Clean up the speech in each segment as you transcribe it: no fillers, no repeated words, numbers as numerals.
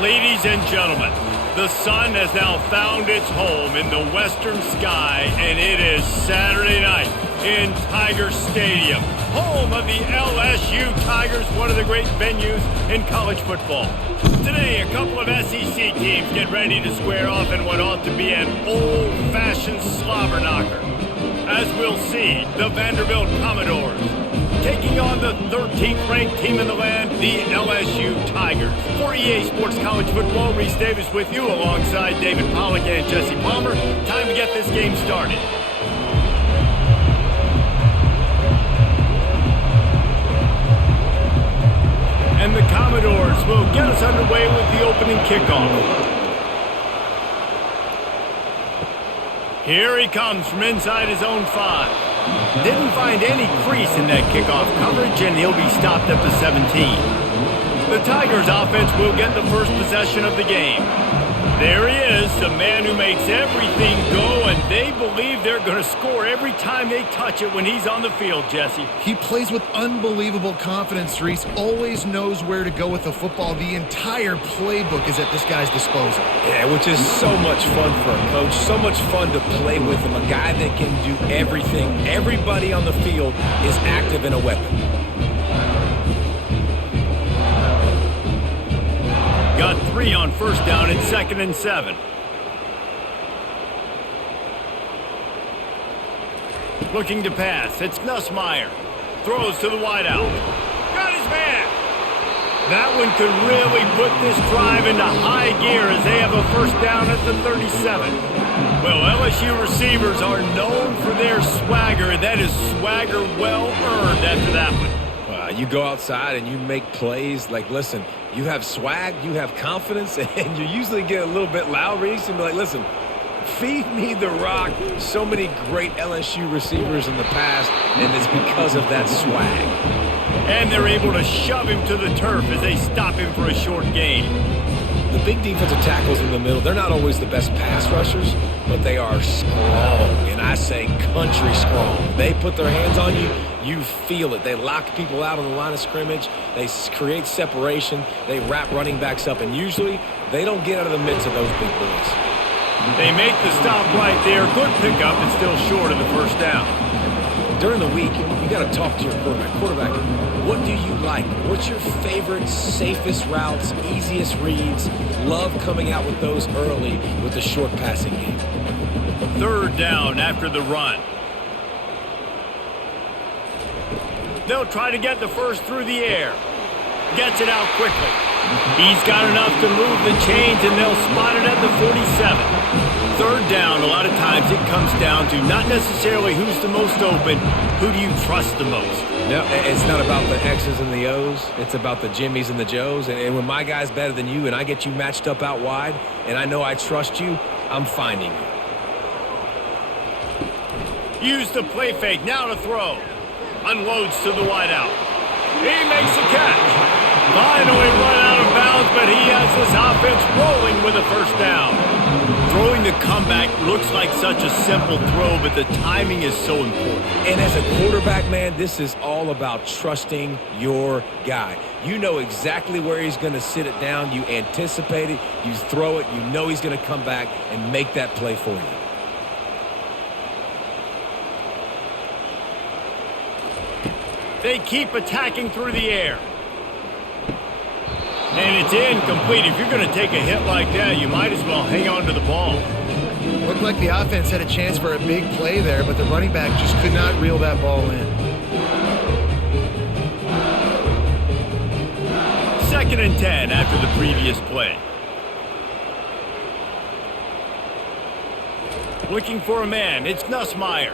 Ladies and gentlemen, the sun has now found its home in the western sky, and it is Saturday night in Tiger Stadium, home of the LSU Tigers, one of the great venues in college football. Today, a couple of SEC teams get ready to square off in what ought to be an old-fashioned slobber knocker. As we'll see, the Vanderbilt Commodores taking on the 13th ranked team in the land, the LSU Tigers. For EA Sports College Football, Reese Davis with you alongside David Pollack and Jesse Palmer. Time to get this game started. And the Commodores will get us underway with the opening kickoff. Here he comes from inside his own 5. Didn't find any crease in that kickoff coverage, and he'll be stopped at the 17. The Tigers offense will get the first possession of the game. There he is, the man who makes everything go, and they believe they're going to score every time they touch it when he's on the field, Jesse. He plays with unbelievable confidence, Reese. Always knows where to go with the football. The entire playbook is at this guy's disposal. Yeah, which is so much fun for a coach. So much fun to play with him. A guy that can do everything. Everybody on the field is active in a weapon. Got 3 on first down and 2nd and 7. Looking to pass. It's Nussmeier. Throws to the wideout. Got his man. That one could really put this drive into high gear as they have a first down at the 37. Well, LSU receivers are known for their swagger, and that is swagger well earned after that one. You go outside and you make plays. Like, listen, you have swag, you have confidence, and you usually get a little bit loud, Reese, and be like, listen, feed me the rock. So many great LSU receivers in the past, and it's because of that swag. And they're able to shove him to the turf as they stop him for a short gain. The big defensive tackles in the middle, they're not always the best pass rushers, but they are strong, and I say country strong. They put their hands on you, you feel it. They lock people out on the line of scrimmage. They create separation. They wrap running backs up, and usually they don't get out of the midst of those big boys. They make the stop right there. Good pickup and still short of the first down. During the week, you got to talk to your quarterback. Quarterback, what do you like? What's your favorite, safest routes, easiest reads? Love coming out with those early with the short passing game. 3rd down after the run. They'll try to get the first through the air. Gets it out quickly. He's got enough to move the chains, and they'll spot it at the 47. 3rd down, a lot of times it comes down to not necessarily who's the most open, who do you trust the most? No, it's not about the X's and the O's. It's about the Jimmys and the Joes. And when my guy's better than you and I get you matched up out wide, and I know I trust you, I'm finding you. Use the play fake, now to throw. Unloads to the wideout. He makes the catch. Finally run out of bounds, but he has this offense rolling with a first down. Throwing the comeback looks like such a simple throw, but the timing is so important. And as a quarterback, man, this is all about trusting your guy. You know exactly where he's going to sit it down. You anticipate it. You throw it. You know he's going to come back and make that play for you. They keep attacking through the air. And it's incomplete. If you're going to take a hit like that, you might as well hang on to the ball. Looked like the offense had a chance for a big play there, but the running back just could not reel that ball in. 2nd and 10 after the previous play. Looking for a man. It's Nussmeier.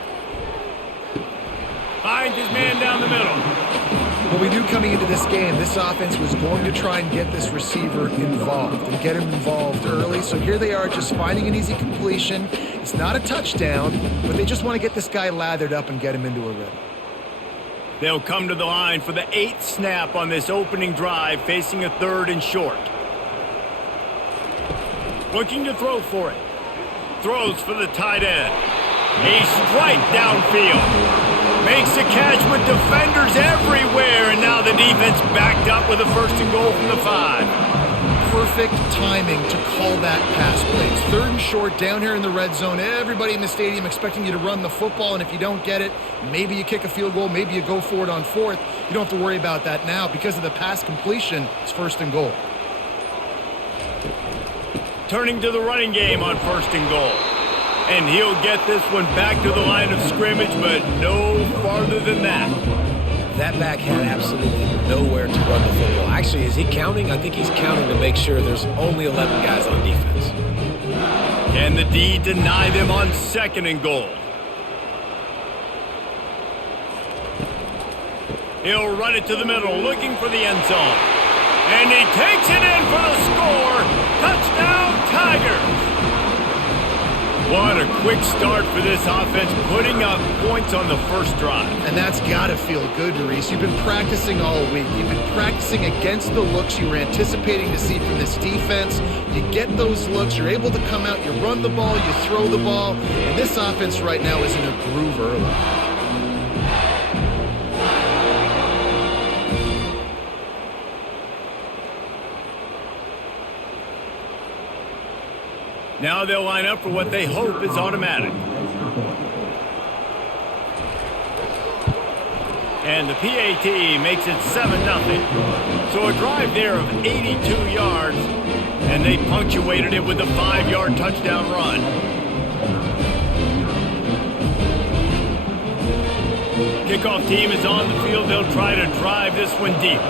Finds his man down the middle. Well, we knew coming into this game, this offense was going to try and get this receiver involved and get him involved early. So here they are just finding an easy completion. It's not a touchdown, but they just want to get this guy lathered up and get him into a rhythm. They'll come to the line for the 8th snap on this opening drive, facing a 3rd and short. Looking to throw for it. Throws for the tight end. A strike downfield. Makes a catch with defenders everywhere, and now the defense backed up with a 1st and goal from the 5. perfect timing to call that pass play. It's 3rd and short down here in the red zone. Everybody in the stadium expecting you to run the football, and if you don't get it, maybe you kick a field goal, maybe you go for it on 4th. You don't have to worry about that now. Because of the pass completion, it's 1st and goal. Turning to the running game on 1st and goal. And he'll get this one back to the line of scrimmage, but no farther than that. That back had absolutely nowhere to run the football. Actually, is he counting? I think he's counting to make sure there's only 11 guys on defense. Can the D deny them on 2nd and goal? He'll run it to the middle, looking for the end zone. And he takes it in for the score. Touchdown, Tigers! What a quick start for this offense, putting up points on the first drive. And that's got to feel good, Reese. You've been practicing all week. You've been practicing against the looks you were anticipating to see from this defense. You get those looks, you're able to come out, you run the ball, you throw the ball, and this offense right now is in a groove early. Now they'll line up for what they hope is automatic. And the PAT makes it 7-0. So a drive there of 82 yards, and they punctuated it with a 5-yard touchdown run. Kickoff team is on the field. They'll try to drive this one deep.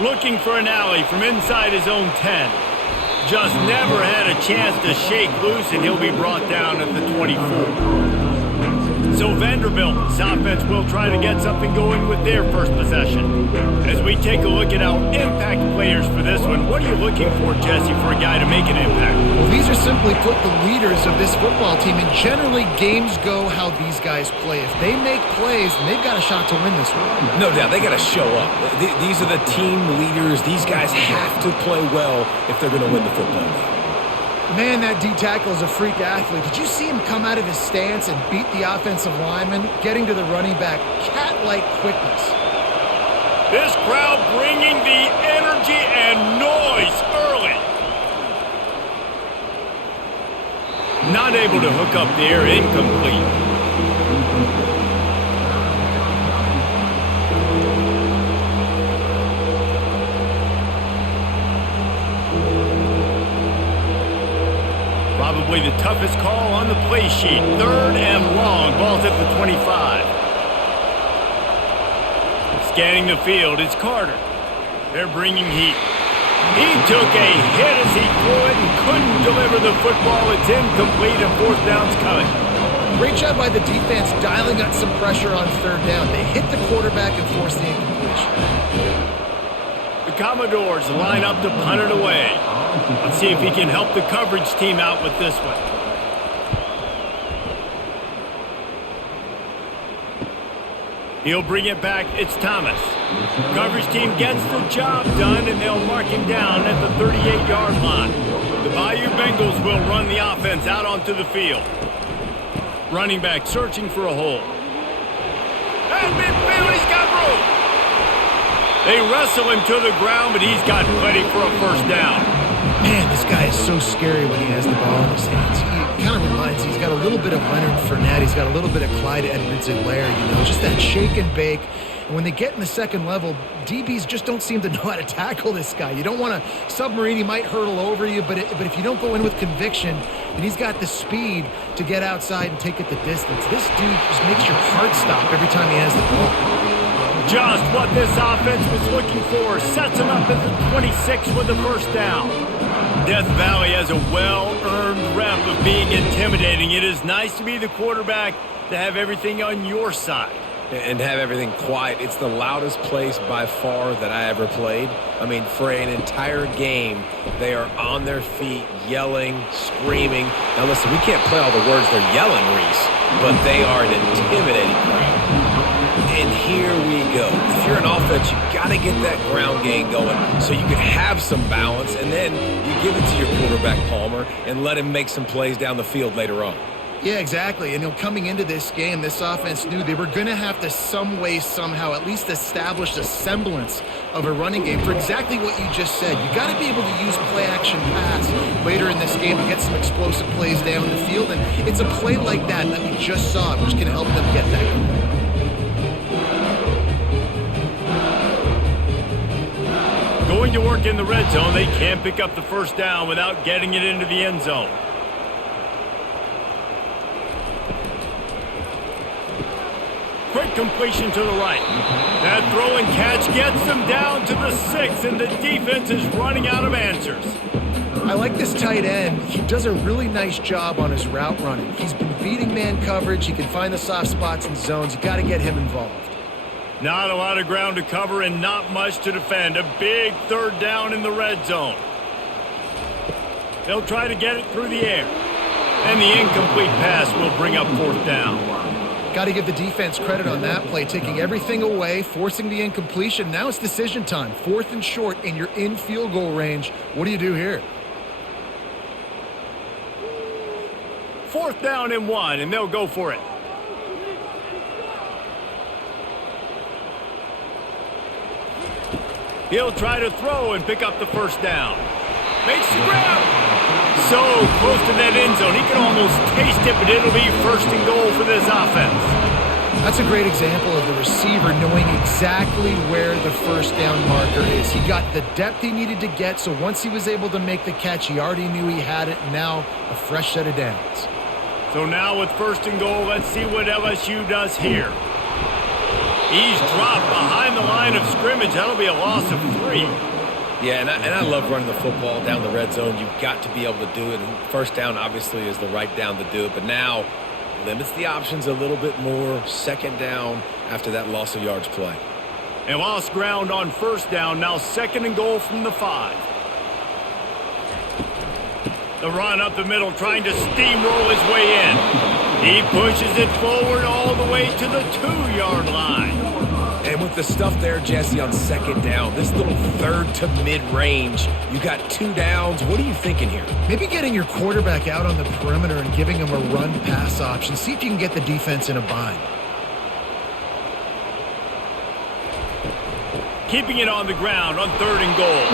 Looking for an alley from inside his own 10. Just never had a chance to shake loose, and he'll be brought down at the 24. So Vanderbilt's offense will try to get something going with their first possession. As we take a look at our impact players for this one, what are you looking for, Jesse, for a guy to make an impact? Well, these are simply put the leaders of this football team, and generally games go how these guys play. If they make plays, then they've got a shot to win this one. No doubt, they got to show up. These are the team leaders. These guys have to play well if they're going to win the football game. Man, that D-tackle is a freak athlete. Did you see him come out of his stance and beat the offensive lineman, getting to the running back? Cat-like quickness. This crowd bringing the energy and noise early. Not able to hook up there, incomplete. Probably the toughest call on the play sheet. 3rd and long. Ball's at the 25. Scanning the field, it's Carter. They're bringing heat. He took a hit as he threw it and couldn't deliver the football. It's incomplete and 4th down's coming. Great job by the defense dialing up some pressure on 3rd down. They hit the quarterback and forced the incompletion. The Commodores line up to punt it away. Let's see if he can help the coverage team out with this one. He'll bring it back. It's Thomas. Coverage team gets the job done, and they'll mark him down at the 38-yard line. The Bayou Bengals will run the offense out onto the field. Running back searching for a hole. And midfield, he's got room. They wrestle him to the ground, but he's got plenty for a 1st down. Man, this guy is so scary when he has the ball in his hands. He kind of reminds me, he's got a little bit of Leonard Fournette. He's got a little bit of Clyde Edwards-Helaire, you know, just that shake and bake. And when they get in the second level, DBs just don't seem to know how to tackle this guy. You don't want to submarine. He might hurtle over you, but if you don't go in with conviction, and he's got the speed to get outside and take it the distance. This dude just makes your heart stop every time he has the ball. Just what this offense was looking for. Sets him up at the 26 with the 1st down. Death Valley has a well-earned rep of being intimidating. It is nice to be the quarterback, to have everything on your side. And have everything quiet. It's the loudest place by far that I ever played. I mean, for an entire game, they are on their feet, yelling, screaming. Now listen, we can't play all the words they're yelling, Reese, but they are an intimidating crowd. And here we go. If you're an offense, you got to get that ground game going so you can have some balance, and then you give it to your quarterback, Palmer, and let him make some plays down the field later on. Yeah, exactly. And coming into this game, this offense knew they were going to have to some way, somehow, at least establish a semblance of a running game for exactly what you just said. You got to be able to use play-action pass later in this game to get some explosive plays down the field, and it's a play like that we just saw, which can help them get that goal. Going to work in the red zone, they can't pick up the first down without getting it into the end zone. Quick completion to the right. That throw and catch gets them down to the 6, and the defense is running out of answers. I like this tight end. He does a really nice job on his route running. He's been beating man coverage. He can find the soft spots and zones. You got to get him involved. Not a lot of ground to cover and not much to defend. A big third down in the red zone. They'll try to get it through the air. And the incomplete pass will bring up fourth down. Got to give the defense credit on that play, taking everything away, forcing the incompletion. Now it's decision time. 4th and short, and you're in field goal range. What do you do here? 4th down and 1, and they'll go for it. He'll try to throw and pick up the first down. Makes the grab. So close to that end zone. He can almost taste it, but it'll be 1st and goal for this offense. That's a great example of the receiver knowing exactly where the first down marker is. He got the depth he needed to get, so once he was able to make the catch, he already knew he had it. Now a fresh set of downs. So now with 1st and goal, let's see what LSU does here. He's dropped behind the line of scrimmage. That'll be a loss of 3. Yeah, and I love running the football down the red zone. You've got to be able to do it. And first down, obviously, is the right down to do it. But now limits the options a little bit more. 2nd down after that loss of yards play. And lost ground on 1st down. Now 2nd and goal from the 5. The run up the middle, trying to steamroll his way in. He pushes it forward all the way to the 2-yard line. And with the stuff there, Jesse, on 2nd down, this little 3rd to mid-range, you got 2 downs. What are you thinking here? Maybe getting your quarterback out on the perimeter and giving him a run-pass option. See if you can get the defense in a bind. Keeping it on the ground on 3rd and goal.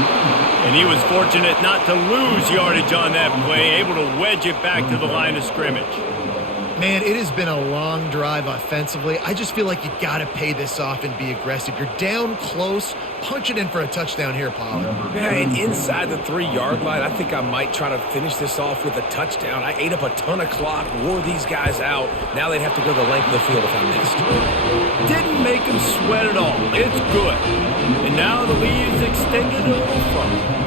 And he was fortunate not to lose yardage on that play, able to wedge it back to the line of scrimmage. Man, it has been a long drive offensively. I just feel like you got to pay this off and be aggressive. You're down close. Punch it in for a touchdown here, Pollard. Yeah, and inside the 3-yard line, I think I might try to finish this off with a touchdown. I ate up a ton of clock, wore these guys out. Now they'd have to go the length of the field if I missed. Didn't make him sweat at all. It's good. And now the lead is extended a little further.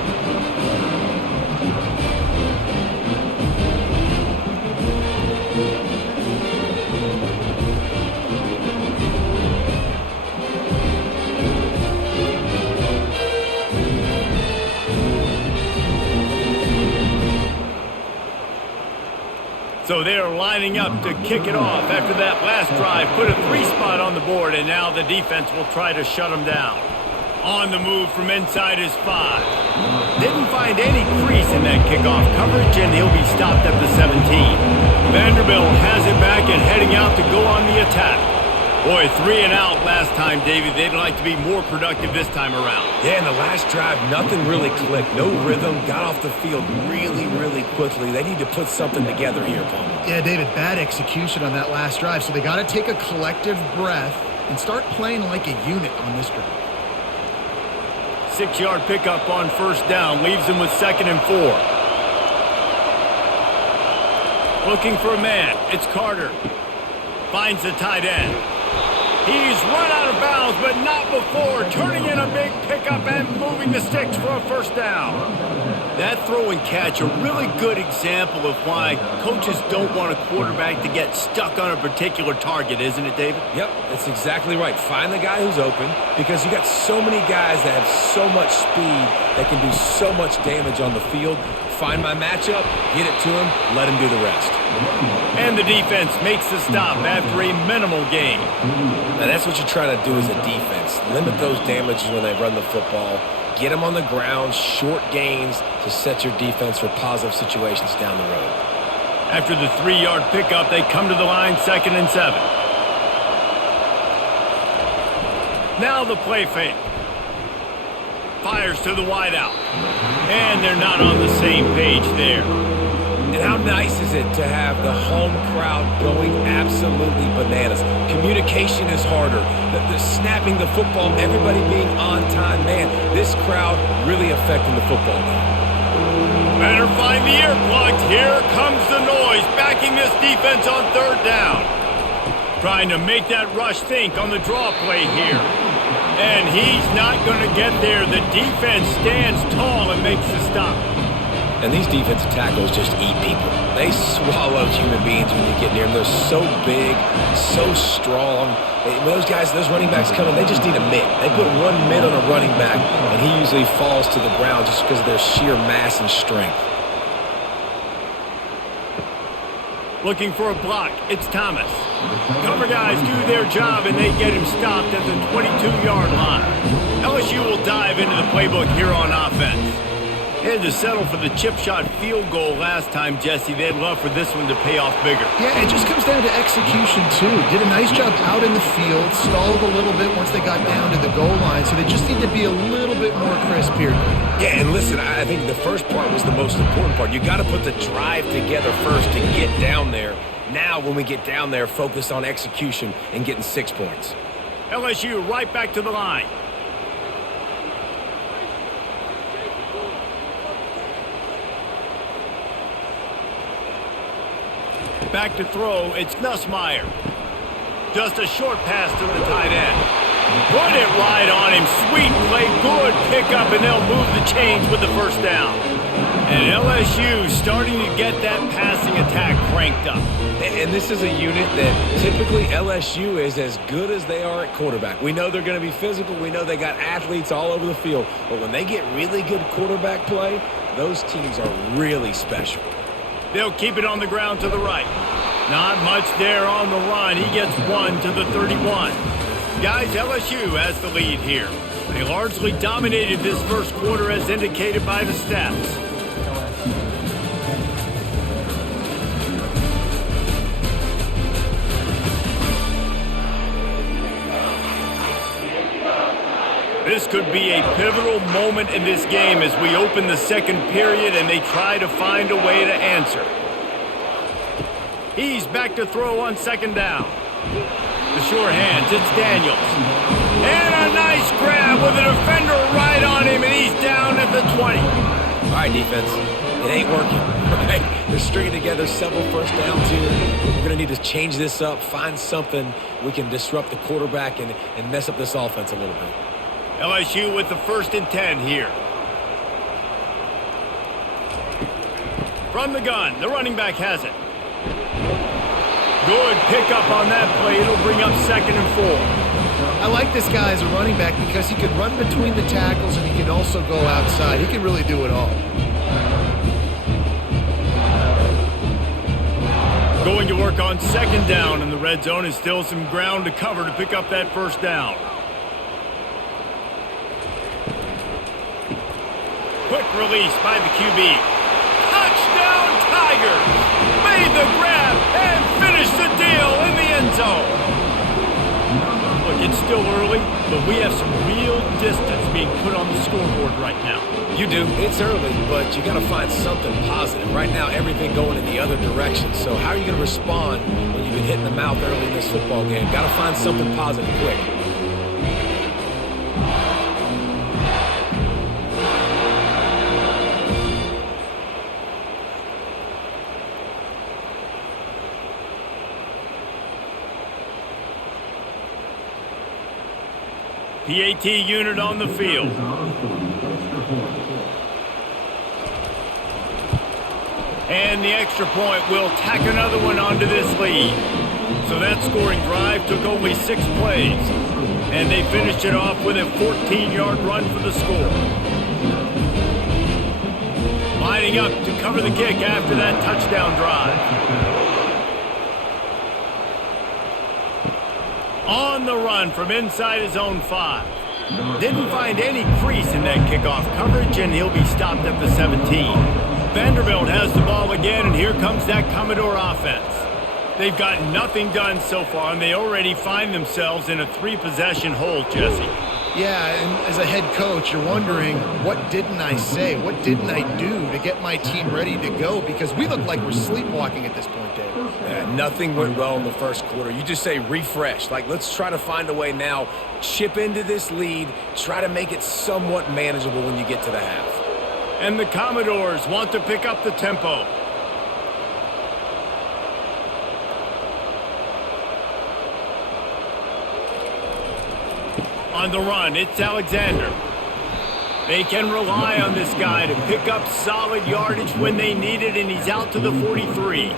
So they're lining up to kick it off after that last drive. Put a 3 spot on the board, and now the defense will try to shut them down. On the move from inside his 5. Didn't find any crease in that kickoff coverage, and he'll be stopped at the 17. Vanderbilt has it back and heading out to go on the attack. Boy, 3 and out last time, David. They'd like to be more productive this time around. Yeah, in the last drive, nothing really clicked. No rhythm. Got off the field really, really quickly. They need to put something together here, Paul. Yeah, David, bad execution on that last drive. So they got to take a collective breath and start playing like a unit on this drive. 6-yard pickup on 1st down. Leaves them with 2nd and 4. Looking for a man. It's Carter. Finds the tight end. He's run out of bounds, but not before. Turning in a big pickup and moving the sticks for a 1st down. That throw and catch, a really good example of why coaches don't want a quarterback to get stuck on a particular target, isn't it, David? Yep, that's exactly right. Find the guy who's open, because you got so many guys that have so much speed that can do so much damage on the field. Find my matchup, get it to him, let him do the rest. And the defense makes the stop after a minimal gain. Now that's what you try to do as a defense. Limit those damages when they run the football. Get them on the ground, short gains to set your defense for positive situations down the road. After the 3-yard pickup, they come to the line 2nd and 7. Now the play fake. Fires to the wideout. And they're not on the same page there. And how nice is it to have the home crowd going absolutely bananas? Communication is harder. The snapping the football, everybody being on time. Man, this crowd really affecting the football game. Better find the earplugs. Here comes the noise, backing this defense on third down. Trying to make that rush think on the draw play here. And he's not going to get there. The defense stands tall and makes the stop. And these defensive tackles just eat people. They swallow human beings when you get near them. They're so big, so strong. When those guys, those running backs come in, they just need a mitt. They put one mitt on a running back, and he usually falls to the ground just because of their sheer mass and strength. Looking for a block. It's Thomas. Cover guys do their job, and they get him stopped at the 22-yard line. LSU will dive into the playbook here on offense. They had to settle for the chip shot field goal last time, Jesse. They'd love for this one to pay off bigger. Yeah, it just comes down to execution, too. Did a nice job out in the field, stalled a little bit once they got down to the goal line, so they just need to be a little bit more crisp here. Yeah, and listen, I think the first part was the most important part. You got to put the drive together first to get down there. Now, when we get down there, focus on execution and getting 6 points. LSU right back to the line. Back to throw, it's Nussmeier. Just a short pass to the tight end. Put it right on him. Sweet play, good pickup, and they'll move the chains with the first down. And LSU starting to get that passing attack cranked up. And this is a unit that typically LSU is as good as they are at quarterback. We know they're going to be physical. We know they got athletes all over the field. But when they get really good quarterback play, those teams are really special. They'll keep it on the ground to the right. Not much there on the run. He gets one to the 31. Guys, LSU has the lead here. They largely dominated this first quarter as indicated by the stats. This could be a pivotal moment in this game as we open the second period and they try to find a way to answer. He's back to throw on second down. The sure hands, it's Daniels. And a nice grab with a defender right on him, and he's down at the 20. All right, defense. It ain't working. Right? They're stringing together several first downs here. We're going to need to change this up, find something we can disrupt the quarterback and mess up this offense a little bit. LSU with the 1st and 10 here. From the gun, the running back has it. Good pickup on that play. It'll bring up 2nd and 4. I like this guy as a running back because he can run between the tackles and he can also go outside. He can really do it all. Going to work on 2nd down in the red zone, and still some ground to cover to pick up that 1st down. Quick release by the QB. Touchdown Tigers! Made the grab and finished the deal in the end zone. Look, it's still early, but we have some real distance being put on the scoreboard right now. You do. It's early, but you got to find something positive. Right now, everything going in the other direction. So how are you going to respond when you've been hit in the mouth early in this football game? Got to find something positive quick. PAT unit on the field. And the extra point will tack another one onto this lead. So that scoring drive took only 6 plays. And they finished it off with a 14-yard run for the score. Lining up to cover the kick after that touchdown drive. On the run from inside his own 5. Didn't find any crease in that kickoff coverage, and he'll be stopped at the 17. Vanderbilt has the ball again, and here comes that Commodore offense. They've got nothing done so far, and they already find themselves in a 3-possession hole, Jesse. Yeah, and as a head coach, you're wondering, what didn't I say? What didn't I do to get my team ready to go? Because we look like we're sleepwalking at this point, Dave. Yeah, nothing went well in the first quarter. You just say refresh. Like, let's try to find a way now, chip into this lead, try to make it somewhat manageable when you get to the half. And the Commodores want to pick up the tempo. On the run, it's Alexander. They can rely on this guy to pick up solid yardage when they need it, and he's out to the 43.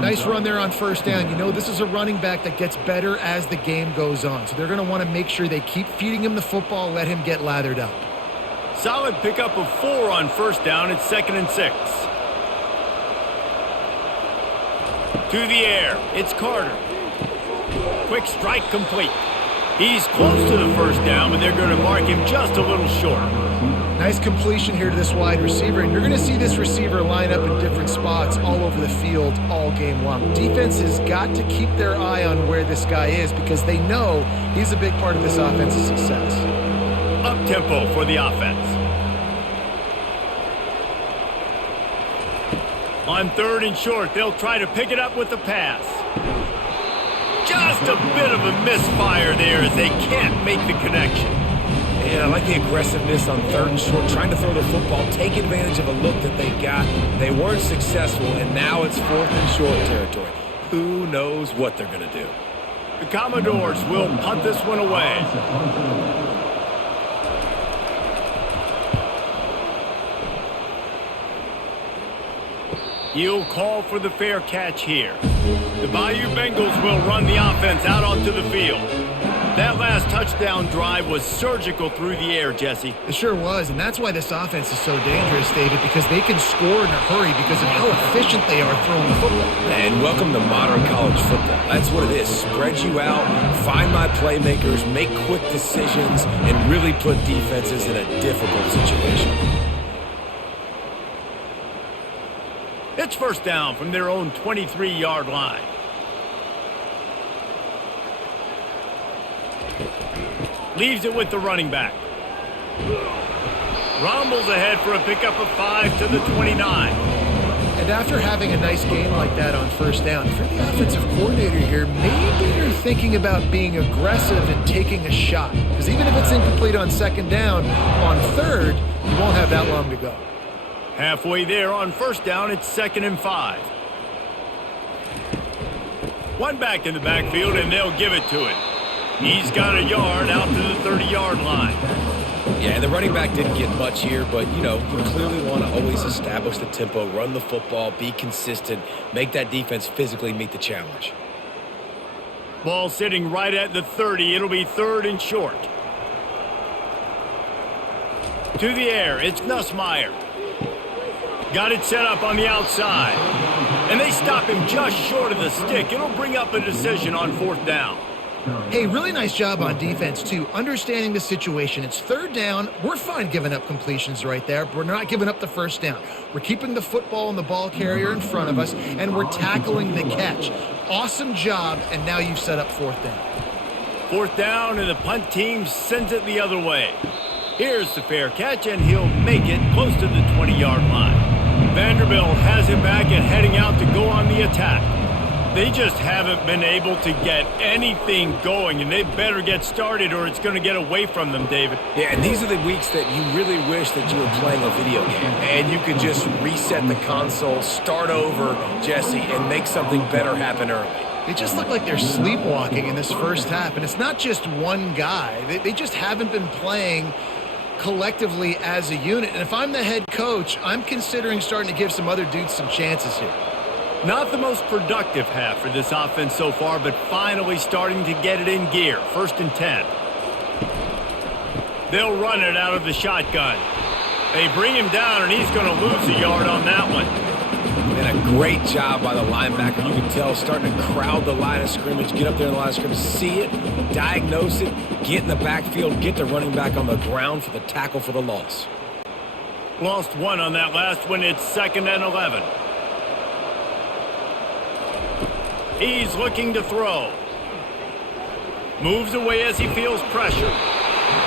Nice run there on first down. You know, this is a running back that gets better as the game goes on. So they're going to want to make sure they keep feeding him the football, let him get lathered up. Solid pickup of 4 on first down. It's 2nd and 6. To the air. It's Carter. Quick strike complete. He's close to the first down, but they're going to mark him just a little short. Nice completion here to this wide receiver, and you're going to see this receiver line up in different spots all over the field all game long. Defense has got to keep their eye on where this guy is because they know he's a big part of this offense's success. Up-tempo for the offense. On 3rd and short, they'll try to pick it up with the pass. Just a bit of a misfire there as they can't make the connection. And I like the aggressiveness on 3rd and short, trying to throw the football, take advantage of a look that they got. They weren't successful, and now it's 4th and short territory. Who knows what they're going to do? The Commodores will punt this one away. He'll call for the fair catch here. The Bayou Bengals will run the offense out onto the field. That last touchdown drive was surgical through the air, Jesse. It sure was, and that's why this offense is so dangerous, David, because they can score in a hurry because of how efficient they are throwing the football. And welcome to modern college football. That's what it is. Spread you out, find my playmakers, make quick decisions, and really put defenses in a difficult situation. It's first down from their own 23-yard line. Leaves it with the running back. Rumbles ahead for a pickup of 5 to the 29. And after having a nice game like that on first down, if you're the offensive coordinator here, maybe you're thinking about being aggressive and taking a shot. Because even if it's incomplete on 2nd down, on 3rd, you won't have that long to go. Halfway there on first down, it's 2nd and 5. One back in the backfield, and they'll give it to him. He's got a yard out to the 30-yard line. Yeah, and the running back didn't get much here, but, you know, you clearly want to always establish the tempo, run the football, be consistent, make that defense physically meet the challenge. Ball sitting right at the 30. It'll be 3rd and short. To the air, it's Nussmeier. Got it set up on the outside. And they stop him just short of the stick. It'll bring up a decision on 4th down. Hey, really nice job on defense, too, understanding the situation. It's 3rd down. We're fine giving up completions right there, but we're not giving up the first down. We're keeping the football and the ball carrier in front of us, and we're tackling the catch. Awesome job, and now you've set up 4th down. 4th down, and the punt team sends it the other way. Here's the fair catch, and he'll make it close to the 20-yard line. Vanderbilt has him back and heading out to go on the attack. They just haven't been able to get anything going, and they better get started or it's going to get away from them, David. Yeah, and these are the weeks that you really wish that you were playing a video game and you could just reset the console, start over, Jesse, and make something better happen early. They just look like they're sleepwalking in this first half, and it's not just one guy. They just haven't been playing collectively as a unit. And if I'm the head coach, I'm considering starting to give some other dudes some chances here. Not the most productive half for this offense so far, but finally starting to get it in gear. 1st and 10. They'll run it out of the shotgun. They bring him down, and he's going to lose a yard on that one. And a great job by the linebacker. You can tell starting to crowd the line of scrimmage, get up there in the line of scrimmage, see it, diagnose it, get in the backfield, get the running back on the ground for the tackle for the loss. Lost 1 on that last one. It's 2nd and 11. He's looking to throw. Moves away as he feels pressure.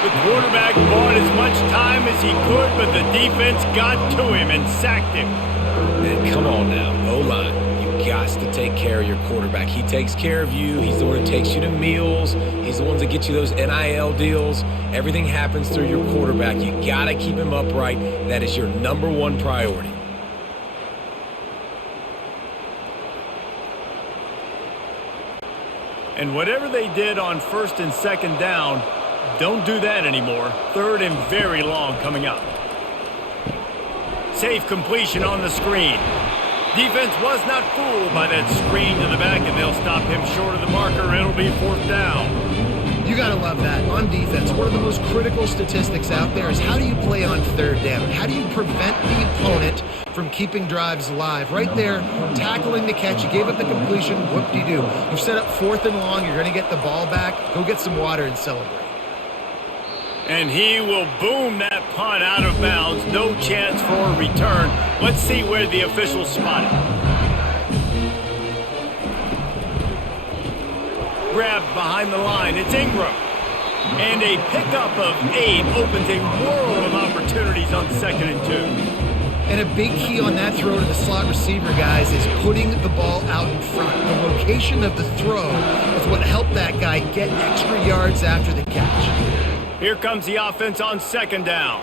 The quarterback bought as much time as he could, but the defense got to him and sacked him. And come on now, O-line. You got to take care of your quarterback. He takes care of you. He's the one that takes you to meals. He's the one that gets you those NIL deals. Everything happens through your quarterback. You got to keep him upright. That is your number one priority. And whatever they did on first and second down, don't do that anymore. Third and very long coming up. Safe completion on the screen. Defense was not fooled by that screen to the back, and they'll stop him short of the marker. It'll be fourth down. You got to love that. On defense, one of the most critical statistics out there is how do you play on third down? How do you prevent the opponent from keeping drives alive? Right there, tackling the catch. You gave up the completion. Whoop-de-doo. You've set up fourth and long. You're going to get the ball back. Go get some water and celebrate. And he will boom that punt out of bounds. No chance for a return. Let's see where the officials spot it. Grabbed behind the line. It's Ingram. And a pickup of 8 opens a world of opportunities on 2nd and 2. And a big key on that throw to the slot receiver, guys, is putting the ball out in front. The location of the throw is what helped that guy get extra yards after the catch. Here comes the offense on 2nd down.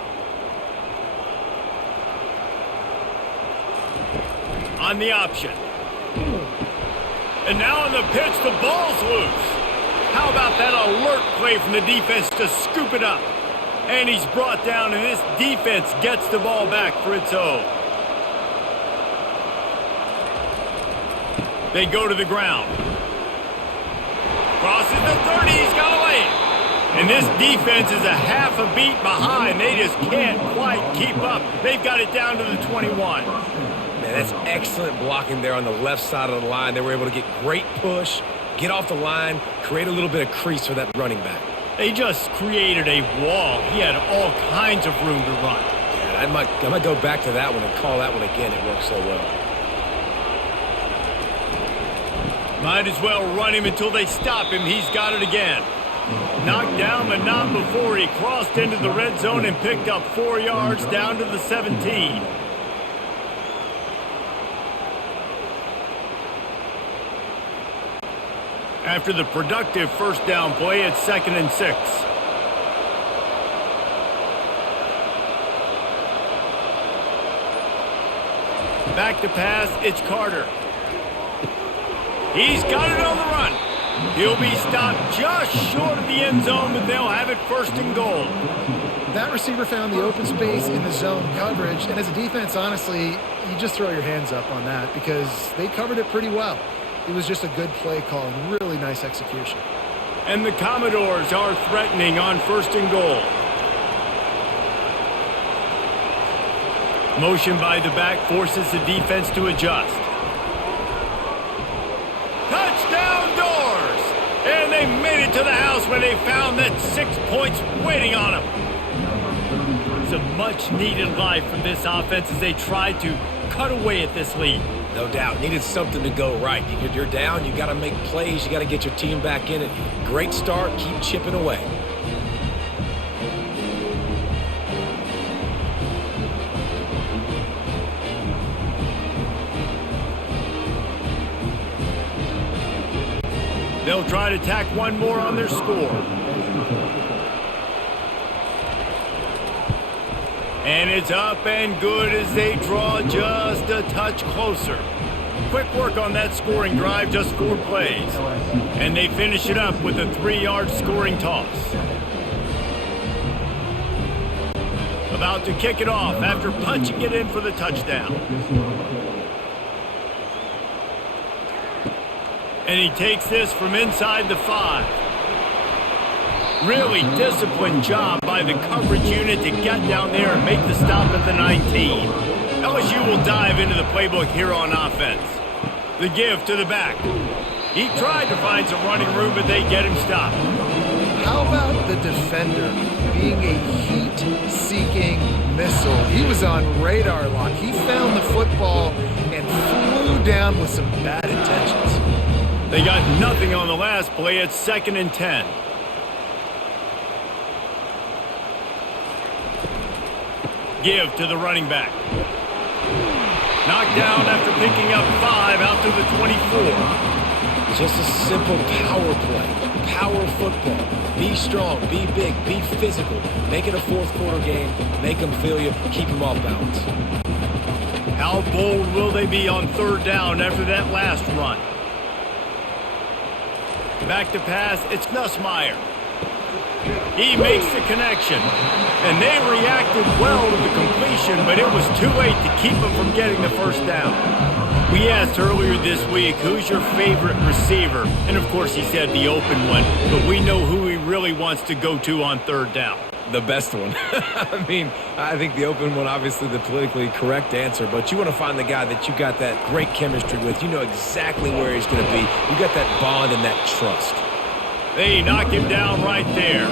On the option. And now on the pitch, the ball's loose. How about that alert play from the defense to scoop it up? And he's brought down, and this defense gets the ball back for its own. They go to the ground. Crosses the 30, he's got away. And this defense is a half a beat behind. They just can't quite keep up. They've got it down to the 21. Man, that's excellent blocking there on the left side of the line. They were able to get great push, get off the line, create a little bit of crease for that running back. They just created a wall. He had all kinds of room to run. Yeah, I might go back to that one and call that one again. It worked so well. Might as well run him until they stop him. He's got it again. Knocked down, but not before he crossed into the red zone and picked up 4 yards down to the 17. After the productive first down play, it's 2nd and 6. Back to pass, it's Carter. He's got it on the run. He'll be stopped just short of the end zone, but they'll have it 1st and goal. That receiver found the open space in the zone coverage, and as a defense, honestly, you just throw your hands up on that because they covered it pretty well. It was just a good play call and really nice execution. And the Commodores are threatening on 1st and goal. Motion by the back forces the defense to adjust. Touchdown Doors! And they made it to the house where they found that 6 points waiting on them. It's a much-needed life from this offense as they tried to cut away at this lead. No doubt. Needed something to go right. You're down. You got to make plays. You got to get your team back in it. Great start. Keep chipping away. They'll try to tack one more on their score. And it's up and good as they draw just a touch closer. Quick work on that scoring drive, just 4 plays. And they finish it up with a 3-yard scoring toss. About to kick it off after punching it in for the touchdown. And he takes this from inside the 5. Really disciplined job by the coverage unit to get down there and make the stop at the 19. LSU will dive into the playbook here on offense. The give to the back. He tried to find some running room, but they get him stopped. How about the defender being a heat-seeking missile? He was on radar lock. He found the football and flew down with some bad intentions. They got nothing on the last play. It's 2nd and 10. give to the running back. Knocked down after picking up 5 out to the 24. Just a simple power play, power football. Be strong, be big, be physical. Make it a fourth quarter game. Make them feel you. Keep them off balance. How bold will they be on third down after that last run? Back to pass, it's Nussmeier. He makes the connection. And they reacted well to the completion, but it was too late to keep them from getting the first down. We asked earlier this week, who's your favorite receiver? And of course he said the open one, but we know who he really wants to go to on third down. The best one. I mean, I think the open one, obviously the politically correct answer, but you want to find the guy that you got that great chemistry with. You know exactly where he's going to be. You got that bond and that trust. They knock him down right there.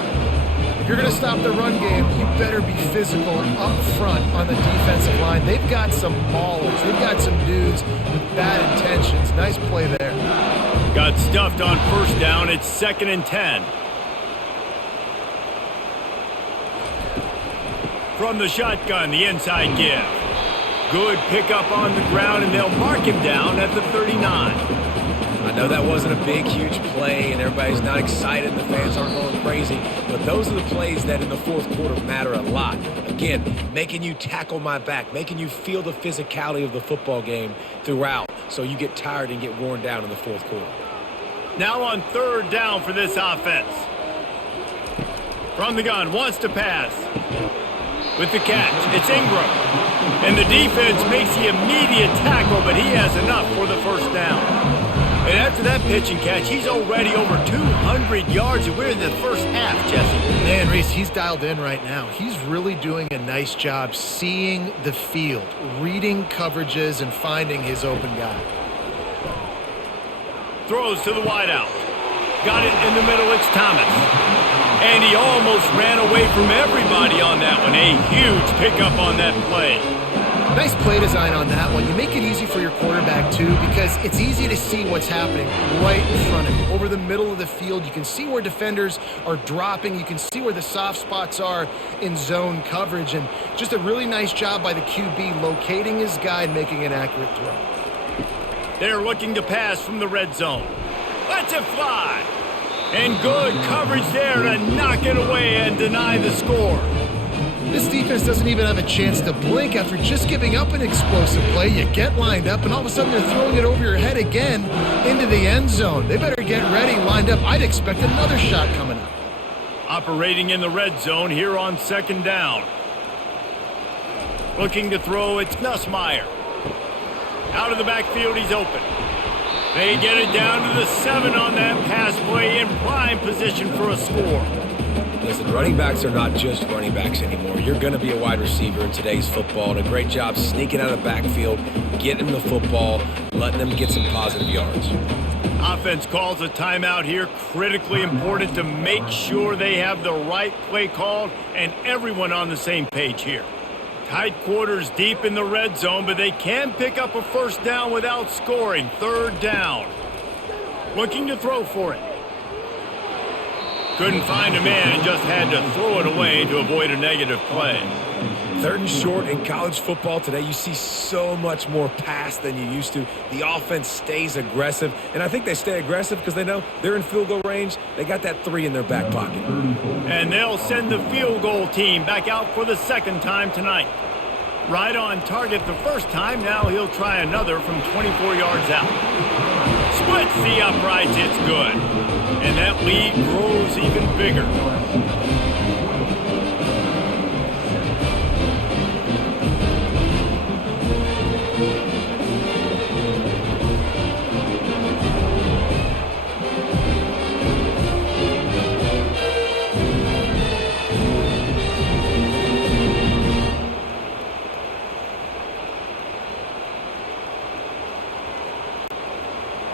If you're going to stop the run game, you better be physical up front on the defensive line. They've got some maulers. They've got some dudes with bad intentions. Nice play there. Got stuffed on first down. It's 2nd and 10. From the shotgun, the inside give. Good pickup on the ground, and they'll mark him down at the 39. I know that wasn't a big, huge play, and everybody's not excited, and the fans aren't going crazy, but those are the plays that in the fourth quarter matter a lot. Again, making you tackle my back, making you feel the physicality of the football game throughout, so you get tired and get worn down in the fourth quarter. Now on third down for this offense. From the gun, wants to pass. With the catch, it's Ingram. And the defense makes the immediate tackle, but he has enough for the first down. And after that pitch and catch, he's already over 200 yards, and we're in the first half, Jesse. Man, Reese, he's dialed in right now. He's really doing a nice job seeing the field, reading coverages, and finding his open guy. Throws to the wideout. Got it in the middle, it's Thomas. And he almost ran away from everybody on that one. A huge pickup on that play. Nice play design on that one. You make it easy for your quarterback, too, because it's easy to see what's happening right in front of you. Over the middle of the field, you can see where defenders are dropping. You can see where the soft spots are in zone coverage. And just a really nice job by the QB locating his guy and making an accurate throw. They're looking to pass from the red zone. Let's it fly. And good coverage there to knock it away and deny the score. This defense doesn't even have a chance to blink after just giving up an explosive play. You get lined up, and all of a sudden they're throwing it over your head again into the end zone. They better get ready, lined up. I'd expect another shot coming up. Operating in the red zone here on 2nd down. Looking to throw, it's Nussmeier. Out of the backfield, he's open. They get it down to the 7 on that pass play in prime position for a score. Listen, running backs are not just running backs anymore. You're going to be a wide receiver in today's football, and a great job sneaking out of the backfield, getting the football, letting them get some positive yards. Offense calls a timeout here. Critically important to make sure they have the right play called and everyone on the same page here. Tight quarters deep in the red zone, but they can pick up a first down without scoring. 3rd down. Looking to throw for it. Couldn't find a man and just had to throw it away to avoid a negative play. 3rd and short in college football today, you see so much more pass than you used to. The offense stays aggressive, and I think they stay aggressive because they know they're in field goal range. They got that 3 in their back pocket. And they'll send the field goal team back out for the 2nd time tonight. Right on target the first time. Now he'll try another from 24 yards out. Splits the uprights. It's good. And that lead grows even bigger.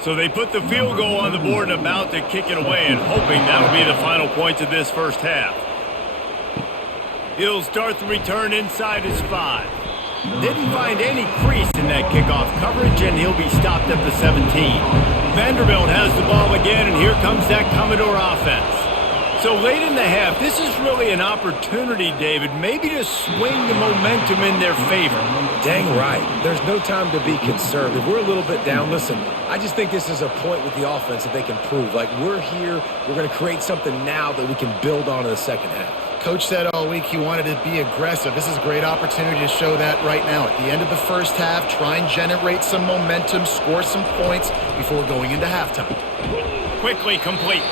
So they put the field goal on the board and about to kick it away and hoping that would be the final points of this first half. He'll start the return inside his 5. Didn't find any crease in that kickoff coverage, and he'll be stopped at the 17. Vanderbilt has the ball again, and here comes that Commodore offense. So late in the half, this is really an opportunity, David, maybe to swing the momentum in their favor. Dang right. There's no time to be concerned. If we're a little bit down, listen, I just think this is a point with the offense that they can prove. Like, we're here, we're going to create something now that we can build on in the second half. Coach said all week he wanted to be aggressive. This is a great opportunity to show that right now. At the end of the first half, try and generate some momentum, score some points before going into halftime. Quickly complete.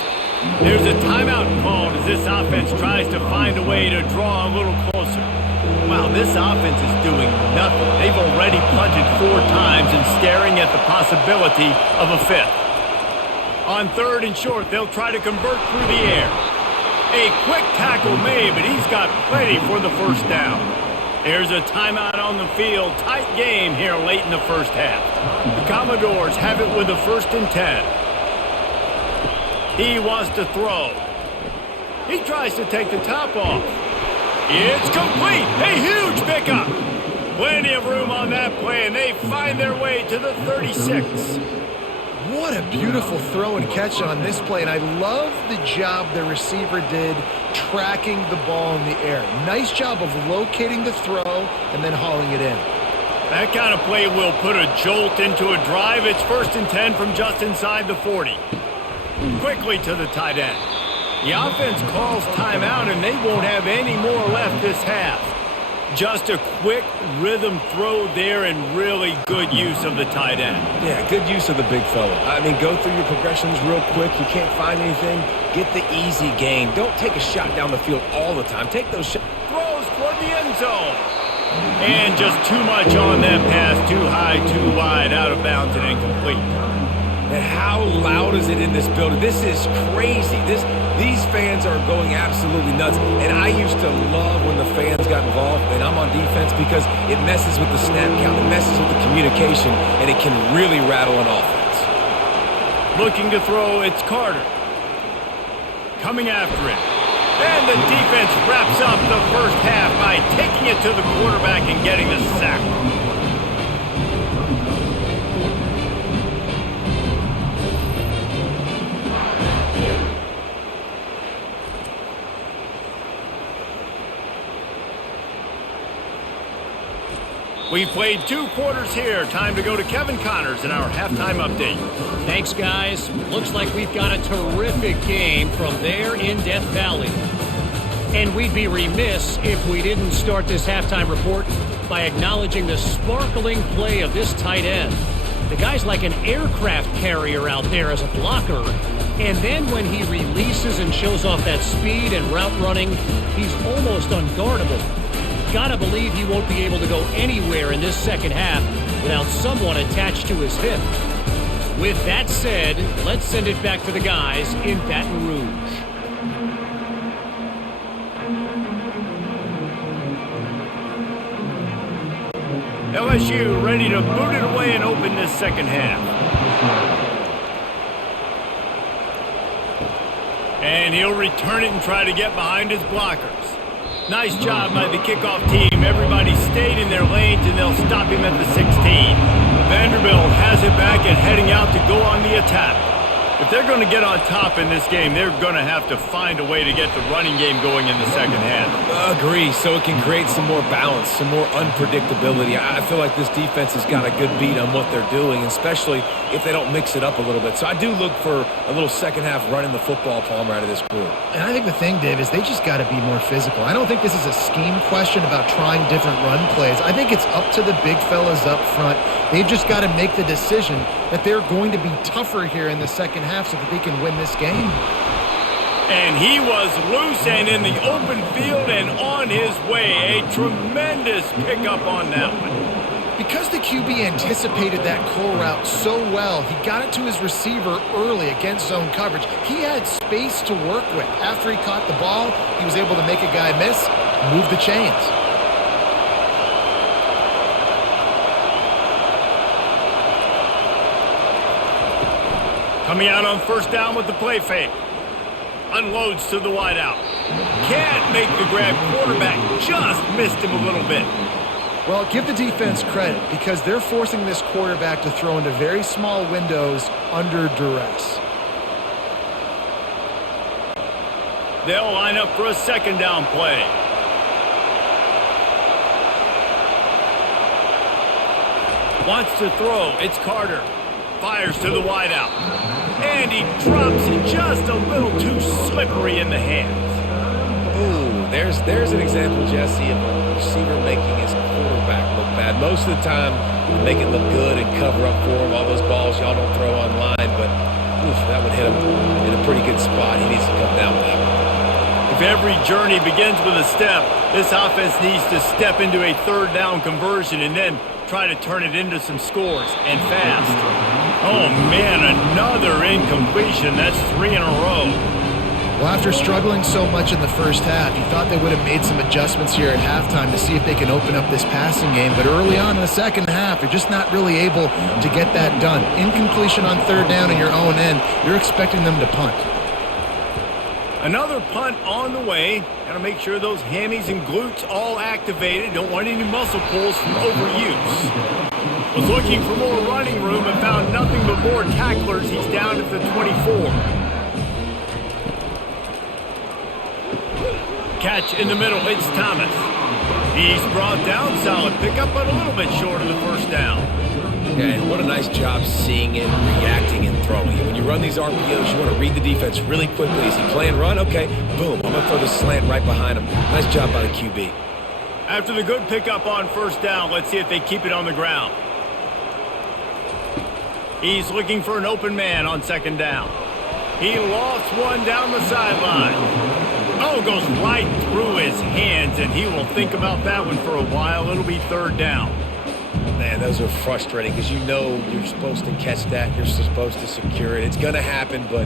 There's a timeout called as this offense tries to find a way to draw a little closer. Wow, this offense is doing nothing. They've already punted 4 times and staring at the possibility of a 5th. On 3rd and short, they'll try to convert through the air. A quick tackle made, but he's got plenty for the first down. There's a timeout on the field. Tight game here late in the first half. The Commodores have it with a 1st and 10. He wants to throw. He tries to take the top off. It's complete. A huge pickup. Plenty of room on that play, and they find their way to the 36. What a beautiful throw and catch on this play, and I love the job the receiver did tracking the ball in the air. Nice job of locating the throw and then hauling it in. That kind of play will put a jolt into a drive. It's 1st and 10 from just inside the 40. Quickly to the tight end. The offense calls timeout, and they won't have any more left this half. Just a quick rhythm throw there and really good use of the tight end. Yeah, good use of the big fella. I mean, go through your progressions real quick. You can't find anything. Get the easy gain. Don't take a shot down the field all the time. Take those shots. Throws toward the end zone. And just too much on that pass. Too high, too wide, out of bounds, and incomplete. And how loud is it in this building? This is crazy. These fans are going absolutely nuts. And I used to love when the fans got involved, and I'm on defense because it messes with the snap count, it messes with the communication, and it can really rattle an offense. Looking to throw, it's Carter. Coming after it. And the defense wraps up the first half by taking it to the quarterback and getting the sack. We've played 2 quarters here. Time to go to Kevin Connors in our halftime update. Thanks, guys. Looks like we've got a terrific game from there in Death Valley. And we'd be remiss if we didn't start this halftime report by acknowledging the sparkling play of this tight end. The guy's like an aircraft carrier out there as a blocker. And then when he releases and shows off that speed and route running, he's almost unguardable. Gotta believe he won't be able to go anywhere in this second half without someone attached to his hip. With that said, let's send it back to the guys in Baton Rouge. LSU ready to boot it away and open this second half. And he'll return it and try to get behind his blockers. Nice job by the kickoff team. Everybody stayed in their lanes, and they'll stop him at the 16. Vanderbilt has it back and heading out to go on the attack. If they're going to get on top in this game, they're going to have to find a way to get the running game going in the second half. Agree, so it can create some more balance, some more unpredictability. I feel like this defense has got a good beat on what they're doing, especially if they don't mix it up a little bit. So I do look for a little second half running the football palm out of this group. And I think the thing, Dave, is they just got to be more physical. I don't think this is a scheme question about trying different run plays. I think it's up to the big fellas up front. They've just got to make the decision that they're going to be tougher here in the second half so that they can win this game. And he was loose and in the open field and on his way. A tremendous pickup on that one. Because the QB anticipated that curl route so well, he got it to his receiver early against zone coverage. He had space to work with. After he caught the ball, he was able to make a guy miss, move the chains. Coming out on first down with the play fake. Unloads to the wideout. Can't make the grab. Quarterback just missed him a little bit. Well, give the defense credit because they're forcing this quarterback to throw into very small windows under duress. They'll line up for a second down play. Wants to throw. It's Carter. Fires to the wideout. And he drops it just a little too slippery in the hands. Ooh, there's an example, Jesse, of a receiver making his quarterback look bad. Most of the time, they make it look good and cover up for him. All those balls y'all don't throw online, but oof, that would hit him in a pretty good spot. He needs to come down with that one. If every journey begins with a step, this offense needs to step into a third down conversion and then try to turn it into some scores, and fast. Oh, man, another incompletion. That's 3 in a row. Well, after struggling so much in the first half, you thought they would have made some adjustments here at halftime to see if they can open up this passing game. But early on in the second half, you're just not really able to get that done. Incompletion on third down in your own end, you're expecting them to punt. Another punt on the way. Got to make sure those hammies and glutes all activated. Don't want any muscle pulls from overuse. Was looking for more running room and found nothing but more tacklers. He's down at the 24. Catch in the middle. It's Thomas. He's brought down. Solid pickup, but a little bit short of the first down. Yeah, and what a nice job seeing it, reacting, and throwing it. When you run these RPOs, you want to read the defense really quickly. Is he playing run? Okay, boom. I'm going to throw the slant right behind him. Nice job by the QB. After the good pickup on first down, let's see if they keep it on the ground. He's looking for an open man on second down. He lofts one down the sideline. Oh, goes right through his hands, and he will think about that one for a while. It'll be third down. Man, those are frustrating because you know you're supposed to catch that. You're supposed to secure it. It's going to happen, but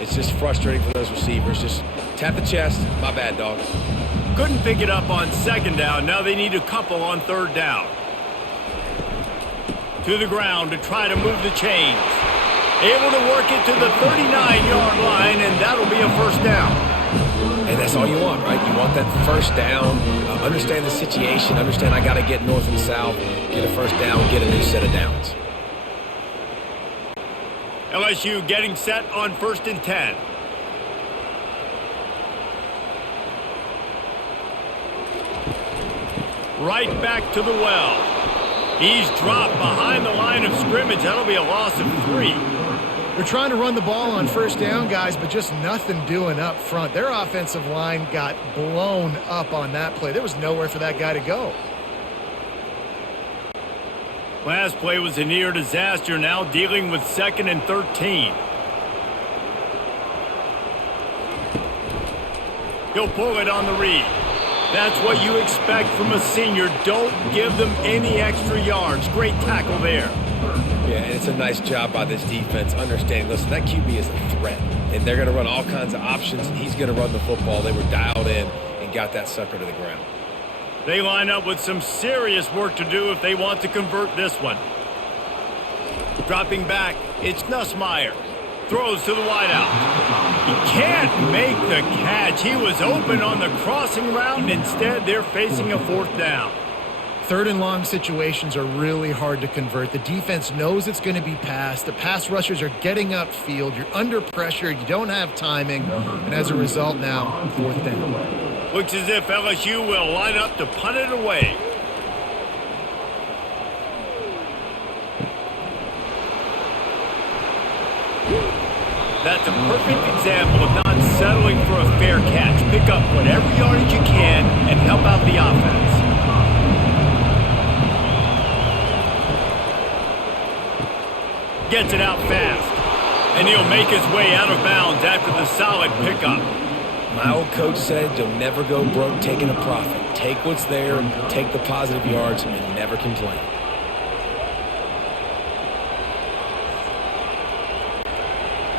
it's just frustrating for those receivers. Just tap the chest. My bad, dog. Couldn't pick it up on second down. Now they need a couple on third down. To the ground to try to move the chains. Able to work it to the 39-yard line, and that'll be a first down. And that's all you want, right? You want that first down. Understand the situation. Understand I got to get north and south, get a first down, get a new set of downs. LSU getting set on 1st and 10. Right back to the well. He's dropped behind the line of scrimmage. That'll be a loss of 3. They're trying to run the ball on first down, guys, but just nothing doing up front. Their offensive line got blown up on that play. There was nowhere for that guy to go. Last play was a near disaster, now dealing with 2nd and 13. He'll pull it on the read. That's what you expect from a senior. Don't give them any extra yards. Great tackle there. Yeah, and it's a nice job by this defense understanding, listen, that QB is a threat, and they're going to run all kinds of options, and he's going to run the football. They were dialed in and got that sucker to the ground. They line up with some serious work to do if they want to convert this one. Dropping back, it's Nussmeier. Throws to the wideout. He can't make the catch. He was open on the crossing route, and instead they're facing a 4th down. Third and long situations are really hard to convert. The defense knows it's going to be passed. The pass rushers are getting upfield. You're under pressure. You don't have timing. And as a result now, 4th down. Looks as if LSU will line up to punt it away. That's a perfect example of not settling for a fair catch. Pick up whatever yardage you can and help out the offense. Gets it out fast, and he'll make his way out of bounds after the solid pickup. My old coach said you'll never go broke taking a profit. Take what's there, take the positive yards, and never complain.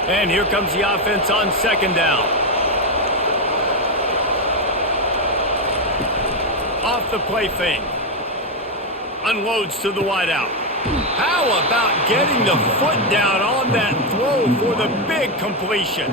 And here comes the offense on second down. Off the play fake. Unloads to the wideout. How about getting the foot down on that throw for the big completion?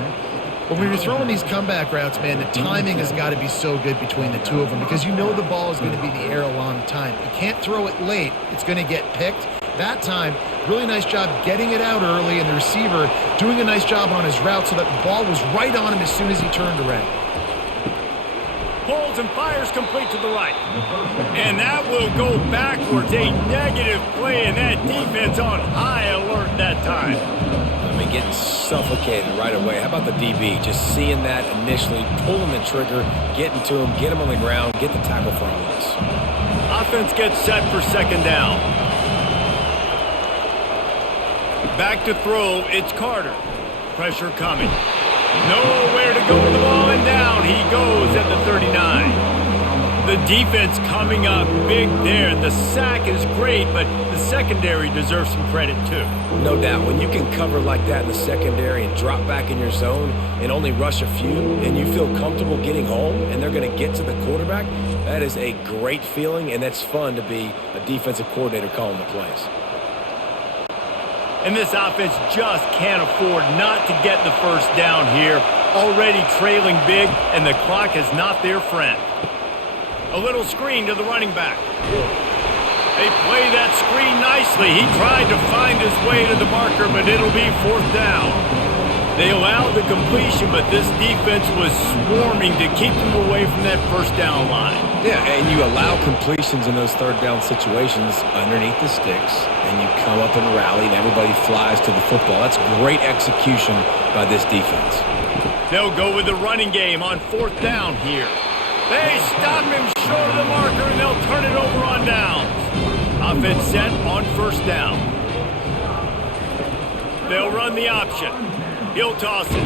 But when you're throwing these comeback routes, man, the timing has got to be so good between the two of them because you know the ball is going to be in the air a long time. You can't throw it late. It's going to get picked. That time, really nice job getting it out early, and the receiver doing a nice job on his route so that the ball was right on him as soon as he turned around. throws and fires complete to the right. And that will go backwards. A negative play, and that defense on high alert that time. I mean, getting suffocated right away. How about the DB? Just seeing that initially, pulling the trigger, getting to him, get him on the ground, get the tackle for all this. Offense gets set for second down. Back to throw, it's Carter. Pressure coming. Nowhere to go with the ball, and down he goes at the 39. The defense coming up big there. The sack is great, but the secondary deserves some credit too. No doubt. When you can cover like that in the secondary and drop back in your zone and only rush a few, and you feel comfortable getting home and they're going to get to the quarterback, that is a great feeling, and that's fun to be a defensive coordinator calling the plays. And this offense just can't afford not to get the first down here. Already trailing big, and the clock is not their friend. A little screen to the running back. They play that screen nicely. He tried to find his way to the marker, but it'll be fourth down. They allowed the completion, but this defense was swarming to keep them away from that first down line. Yeah, and you allow completions in those third down situations underneath the sticks, and you come up and rally, and everybody flies to the football. That's great execution by this defense. They'll go with the running game on fourth down here. They stop him short of the marker, and they'll turn it over on downs. Offense set on first down. They'll run the option. He'll toss it.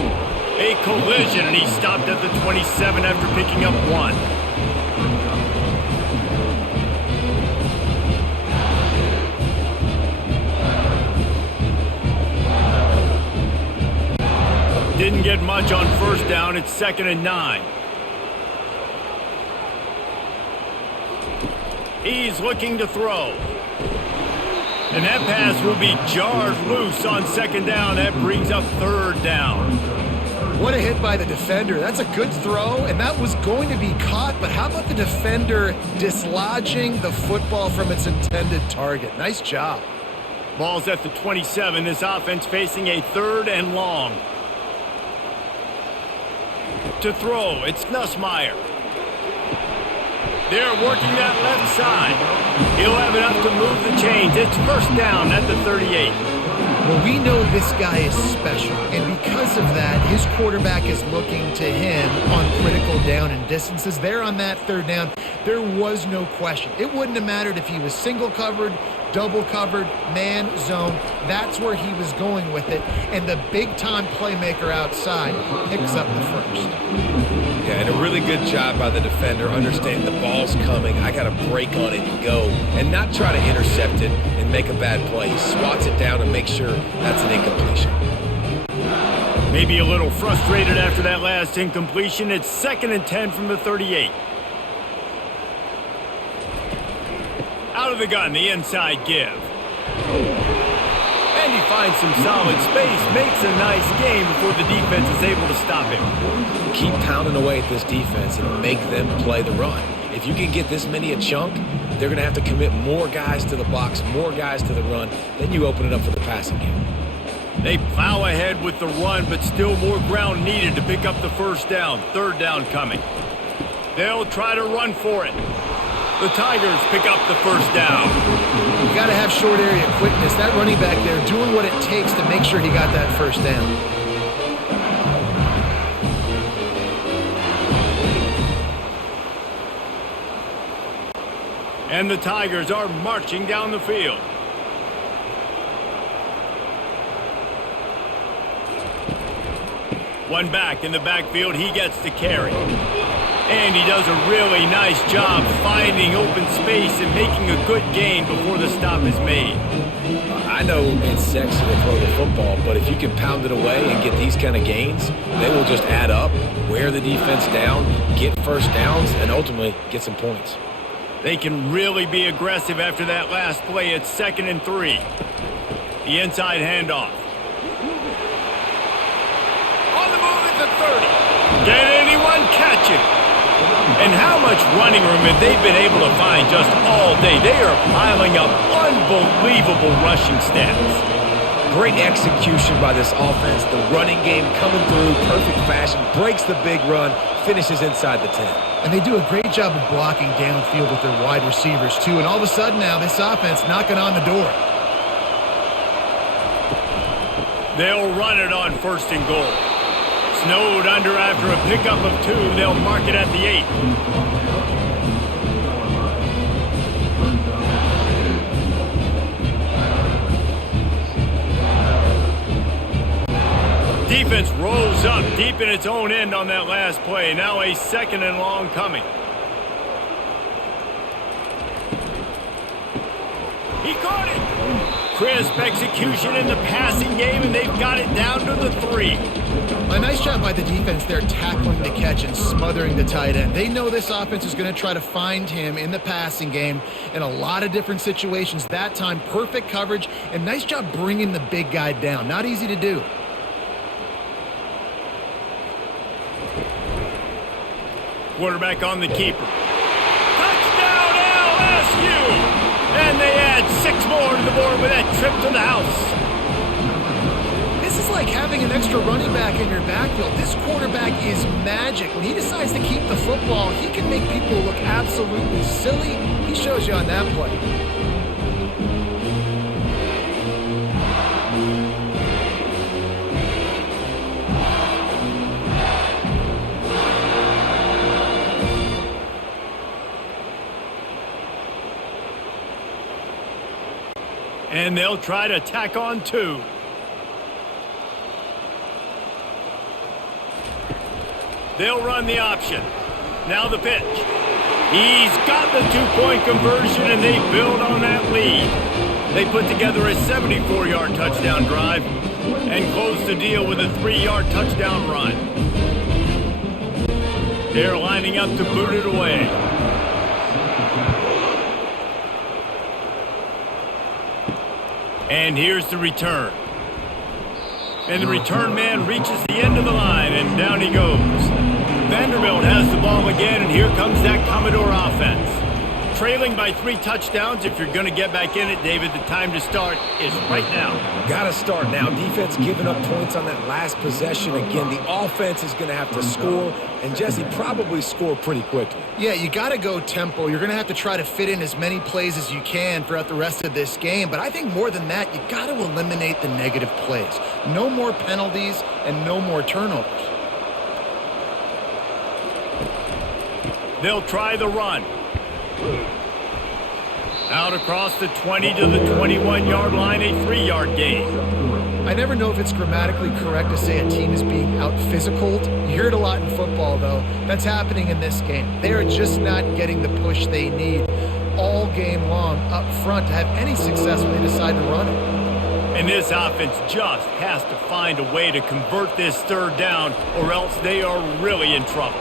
A collision, and he stopped at the 27 after picking up one. Didn't get much on first down. It's 2nd and 9. He's looking to throw. And that pass will be jarred loose on second down. That brings up third down. What a hit by the defender. That's a good throw, and that was going to be caught, but how about the defender dislodging the football from its intended target? Nice job. Ball's at the 27. This offense facing a 3rd and long. To throw, it's Nussmeier. They're working that left side. He'll have enough to move the chains. It's first down at the 38. Well, we know this guy is special, and because of that, his quarterback is looking to him on critical down and distances. There on that third down, there was no question. It wouldn't have mattered if he was single covered, double covered, man, zone. That's where he was going with it, and the big-time playmaker outside picks up the first. Yeah, and a really good job by the defender, understanding the ball's coming. I got to break on it and go, and not try to intercept it and make a bad play. He swats it down and makes sure that's an incompletion. Maybe a little frustrated after that last incompletion. It's 2nd and 10 from the 38. Out of the gun, the inside give. And he finds some solid space, makes a nice game before the defense is able to stop him. Keep pounding away at this defense and make them play the run. If you can get this many a chunk, they're going to have to commit more guys to the box, more guys to the run. Then you open it up for the passing game. They plow ahead with the run, but still more ground needed to pick up the first down. Third down coming. They'll try to run for it. The Tigers pick up the first down. You got to have short area quickness. That running back there doing what it takes to make sure he got that first down. And the Tigers are marching down the field. One back in the backfield, he gets to carry. And he does a really nice job finding open space and making a good gain before the stop is made. I know it's sexy to throw the football, but if you can pound it away and get these kind of gains, they will just add up, wear the defense down, get first downs, and ultimately get some points. They can really be aggressive after that last play. It's 2nd and 3. The inside handoff. On the move at the 30. Can anyone catch it? And how much running room have they been able to find just all day? They are piling up unbelievable rushing stats. Great execution by this offense. The running game coming through, perfect fashion, breaks the big run, finishes inside the 10. And they do a great job of blocking downfield with their wide receivers, too. And all of a sudden now, this offense knocking on the door. They'll run it on 1st and goal. Snowed under after a pickup of 2. They'll mark it at the 8. Defense rolls up deep in its own end on that last play. Now a 2nd and long coming. He caught it. Crisp execution in the passing game, and they've got it down to the 3. A nice job by the defense there, tackling the catch and smothering the tight end. They know this offense is going to try to find him in the passing game in a lot of different situations. That time, perfect coverage, and nice job bringing the big guy down. Not easy to do. Quarterback on the keeper. Touchdown LSU! And they add 6 more to the board with that trip to the house. This is like having an extra running back in your backfield. This quarterback is magic. When he decides to keep the football, he can make people look absolutely silly. He shows you on that play. And they'll try to tack on 2. They'll run the option. Now the pitch. He's got the 2-point conversion, and they build on that lead. They put together a 74-yard touchdown drive and close the deal with a 3-yard touchdown run. They're lining up to boot it away. And here's the return. And the return man reaches the end of the line, and down he goes. Vanderbilt has the ball again, and here comes that Commodore offense. Trailing by 3 touchdowns. If you're going to get back in it, David, the time to start is right now. Got to start now. Defense giving up points on that last possession. Again, the offense is going to have to score, and Jesse probably score pretty quickly. Yeah, you got to go tempo. You're going to have to try to fit in as many plays as you can throughout the rest of this game. But I think more than that, you got to eliminate the negative plays. No more penalties and no more turnovers. They'll try the run. Out across the 20 to the 21-yard line, a 3-yard gain. I never know if it's grammatically correct to say a team is being out-physicaled. You hear it a lot in football, though. That's happening in this game. They are just not getting the push they need all game long up front to have any success when they decide to run it. And this offense just has to find a way to convert this 3rd down, or else they are really in trouble.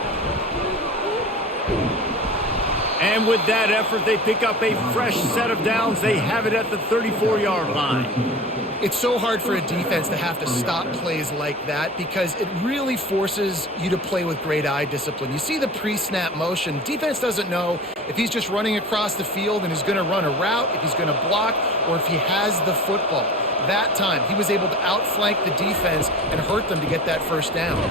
And with that effort, they pick up a fresh set of downs. They have it at the 34-yard line. It's so hard for a defense to have to stop plays like that because it really forces you to play with great eye discipline. You see the pre-snap motion. Defense doesn't know if he's just running across the field and he's going to run a route, if he's going to block, or if he has the football. That time, he was able to outflank the defense and hurt them to get that 1st down.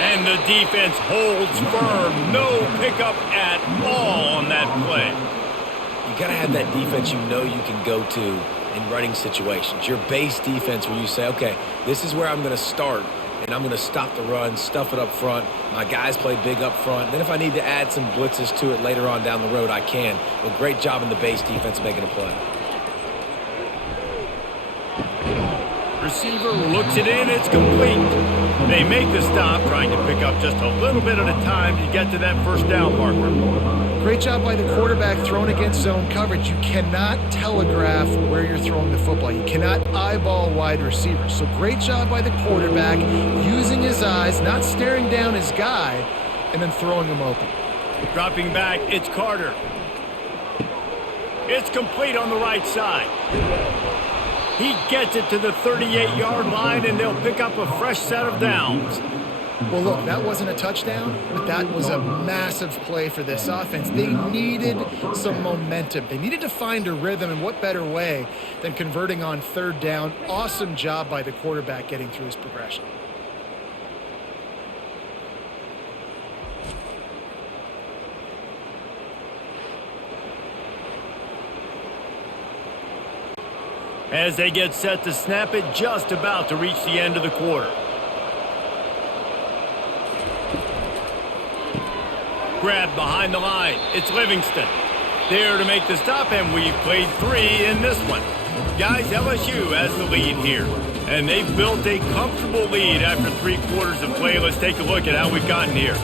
And the defense holds firm. No pickup at all on that play. You got to have that defense you know you can go to in running situations. Your base defense where you say, okay, this is where I'm going to start, and I'm going to stop the run, stuff it up front. My guys play big up front. Then if I need to add some blitzes to it later on down the road, I can. But great job in the base defense making a play. Receiver looks it in. It's complete. They make the stop, trying to pick up just a little bit at a time to get to that 1st down marker. Great job by the quarterback throwing against zone coverage. You cannot telegraph where you're throwing the football. You cannot eyeball wide receivers. So great job by the quarterback using his eyes, not staring down his guy, and then throwing him open. Dropping back, it's Carter. It's complete on the right side. He gets it to the 38-yard line, and they'll pick up a fresh set of downs. Well, look, that wasn't a touchdown, but that was a massive play for this offense. They needed some momentum. They needed to find a rhythm, and what better way than converting on third down. Awesome job by the quarterback getting through his progression. As they get set to snap it, just about to reach the end of the quarter. Grab behind the line. It's Livingston. There to make the stop, and we've played 3 in this one. Guys, LSU has the lead here. And they've built a comfortable lead after 3 quarters of play. Let's take a look at how we've gotten here.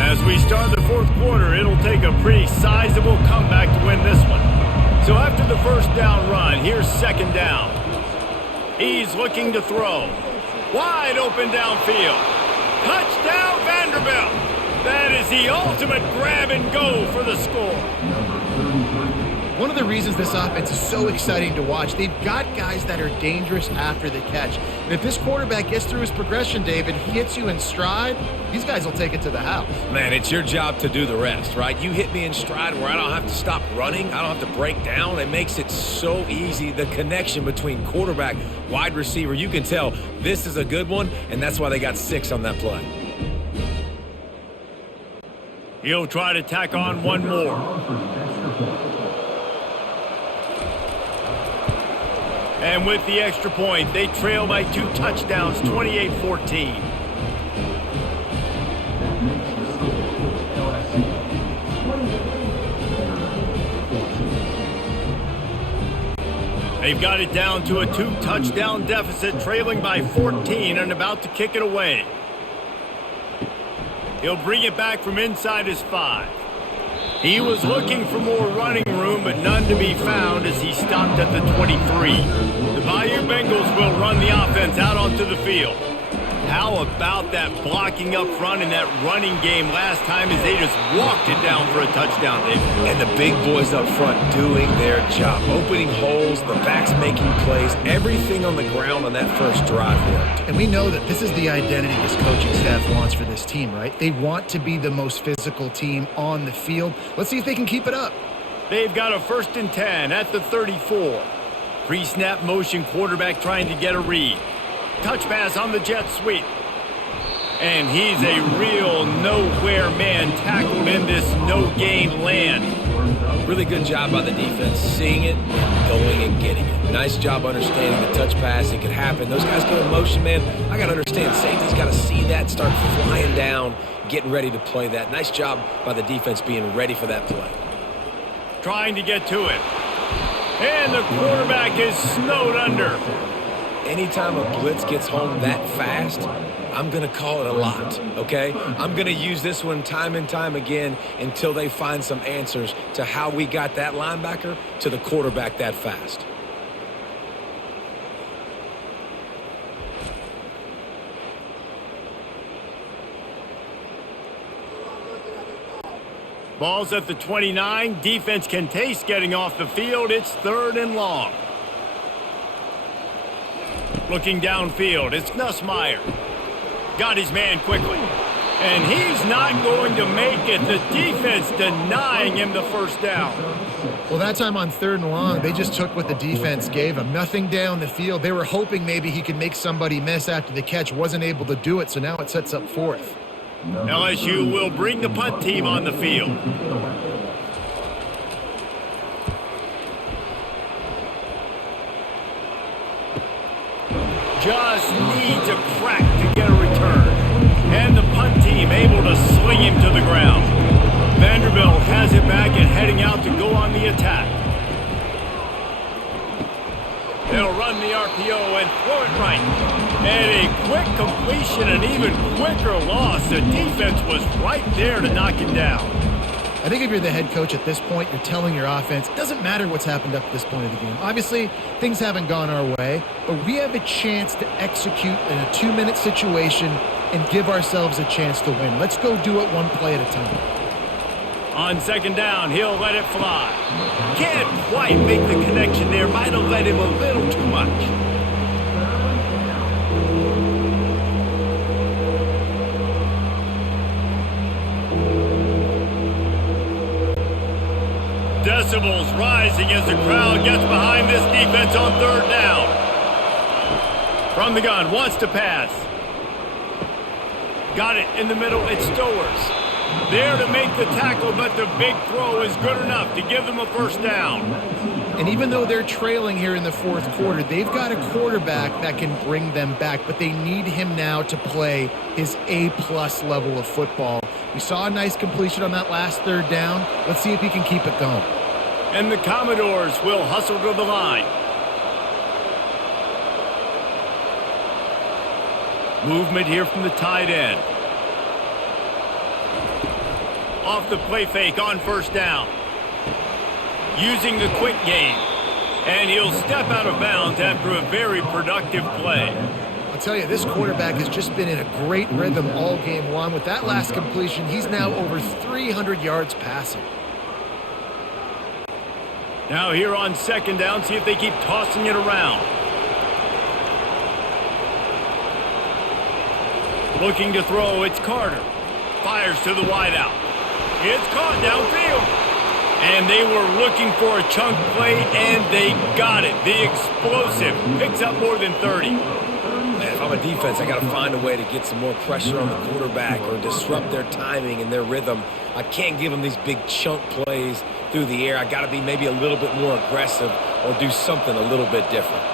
As we start the 4th quarter, it'll take a pretty sizable comeback to win this one. So after the first down run, here's 2nd down. He's looking to throw. Wide open downfield. Touchdown, Vanderbilt. That is the ultimate grab and go for the score. One of the reasons this offense is so exciting to watch, they've got guys that are dangerous after the catch. And if this quarterback gets through his progression, David, he hits you in stride, these guys will take it to the house. Man, it's your job to do the rest, right? You hit me in stride where I don't have to stop running. I don't have to break down. It makes it so easy. The connection between quarterback, wide receiver, you can tell this is a good one, and that's why they got 6 on that play. He'll try to tack on one more. And with the extra point, they trail by 2 touchdowns, 28-14. They've got it down to a 2-touchdown deficit, trailing by 14 and about to kick it away. He'll bring it back from inside his 5. He was looking for more running room, but none to be found as he stopped at the 23. The Bayou Bengals will run the offense out onto the field. How about that blocking up front in that running game last time as they just walked it down for a touchdown, David? And the big boys up front doing their job. Opening holes, the backs making plays, everything on the ground on that first drive worked. And we know that this is the identity this coaching staff wants for this team, right? They want to be the most physical team on the field. Let's see if they can keep it up. They've got a 1st and 10 at the 34. Pre-snap motion quarterback trying to get a read. Touch pass on the jet sweep. And he's a real nowhere man tackled in this no-gain land. Really good job by the defense, seeing it and going and getting it. Nice job understanding the touch pass. It could happen. Those guys go in motion, man. I got to understand. Safety's got to see that, start flying down, getting ready to play that. Nice job by the defense being ready for that play. Trying to get to it. And the quarterback is snowed under. Anytime a blitz gets home that fast, I'm going to call it a lot, okay? I'm going to use this one time and time again until they find some answers to how we got that linebacker to the quarterback that fast. Ball's at the 29. Defense can taste getting off the field. It's 3rd and long. Looking downfield, it's Nussmeier. Got his man quickly. And he's not going to make it. The defense denying him the 1st down. Well, that time on 3rd and long, they just took what the defense gave him. Nothing down the field. They were hoping maybe he could make somebody miss after the catch. Wasn't able to do it, so now it sets up 4th. LSU will bring the punt team on the field. Just needs a crack to get a return. And the punt team able to sling him to the ground. Vanderbilt has it back and heading out to go on the attack. They'll run the RPO and throw it right. And a quick completion, an even quicker loss. The defense was right there to knock him down. I think if you're the head coach at this point, you're telling your offense, it doesn't matter what's happened up to this point of the game. Obviously, things haven't gone our way, but we have a chance to execute in a 2-minute situation and give ourselves a chance to win. Let's go do it one play at a time. On second down, he'll let it fly. Can't quite make the connection there. Might have let him a little too much. Decibels rising as the crowd gets behind this defense on third down. From the gun, wants to pass. Got it in the middle, it's Stowers. There to make the tackle, but the big throw is good enough to give them a first down. And even though they're trailing here in the fourth quarter, they've got a quarterback that can bring them back, but they need him now to play his A-plus level of football. We saw a nice completion on that last third down. Let's see if he can keep it going. And the Commodores will hustle to the line. Movement here from the tight end. Off the play fake on first down. Using the quick game. And he'll step out of bounds after a very productive play. I'll tell you, this quarterback has just been in a great rhythm all game long. With that last completion, he's now over 300 yards passing. Now here on second down, see if they keep tossing it around. Looking to throw, it's Carter. Fires to the wideout. It's caught downfield. And they were looking for a chunk play, and they got it. The explosive picks up more than 30. Man, if I'm a defense, I got to find a way to get some more pressure on the quarterback or disrupt their timing and their rhythm. I can't give them these big chunk plays through the air. I got to be maybe a little bit more aggressive or do something a little bit different.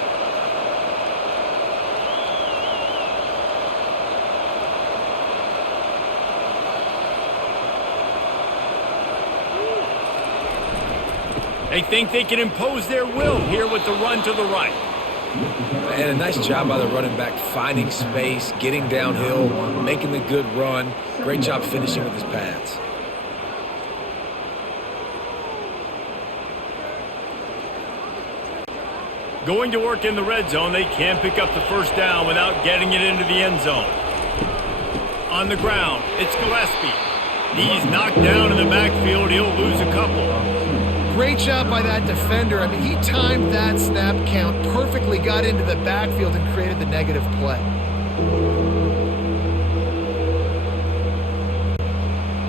They think they can impose their will here with the run to the right. And a nice job by the running back, finding space, getting downhill, making the good run. Great job finishing with his pads. Going to work in the red zone. They can't pick up the first down without getting it into the end zone. On the ground, it's Gillespie. He's knocked down in the backfield. He'll lose a couple. Great job by that defender. I mean, he timed that snap count perfectly, got into the backfield and created the negative play.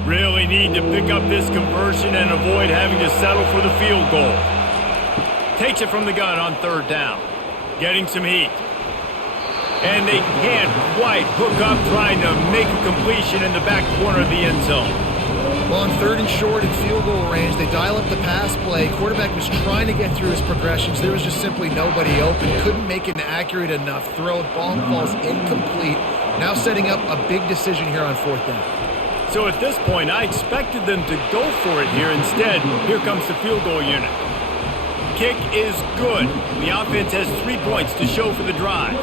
Really need to pick up this conversion and avoid having to settle for the field goal. Takes it from the gun on third down. Getting some heat. And they can't quite hook up trying to make a completion in the back corner of the end zone. Well, on third and short and field goal range, they dial up the pass play. Quarterback was trying to get through his progressions. There was just simply nobody open. Couldn't make an accurate enough throw. Ball falls incomplete. Now setting up a big decision here on fourth down. So at this point, I expected them to go for it here. Instead, here comes the field goal unit. Kick is good. The offense has 3 points to show for the drive.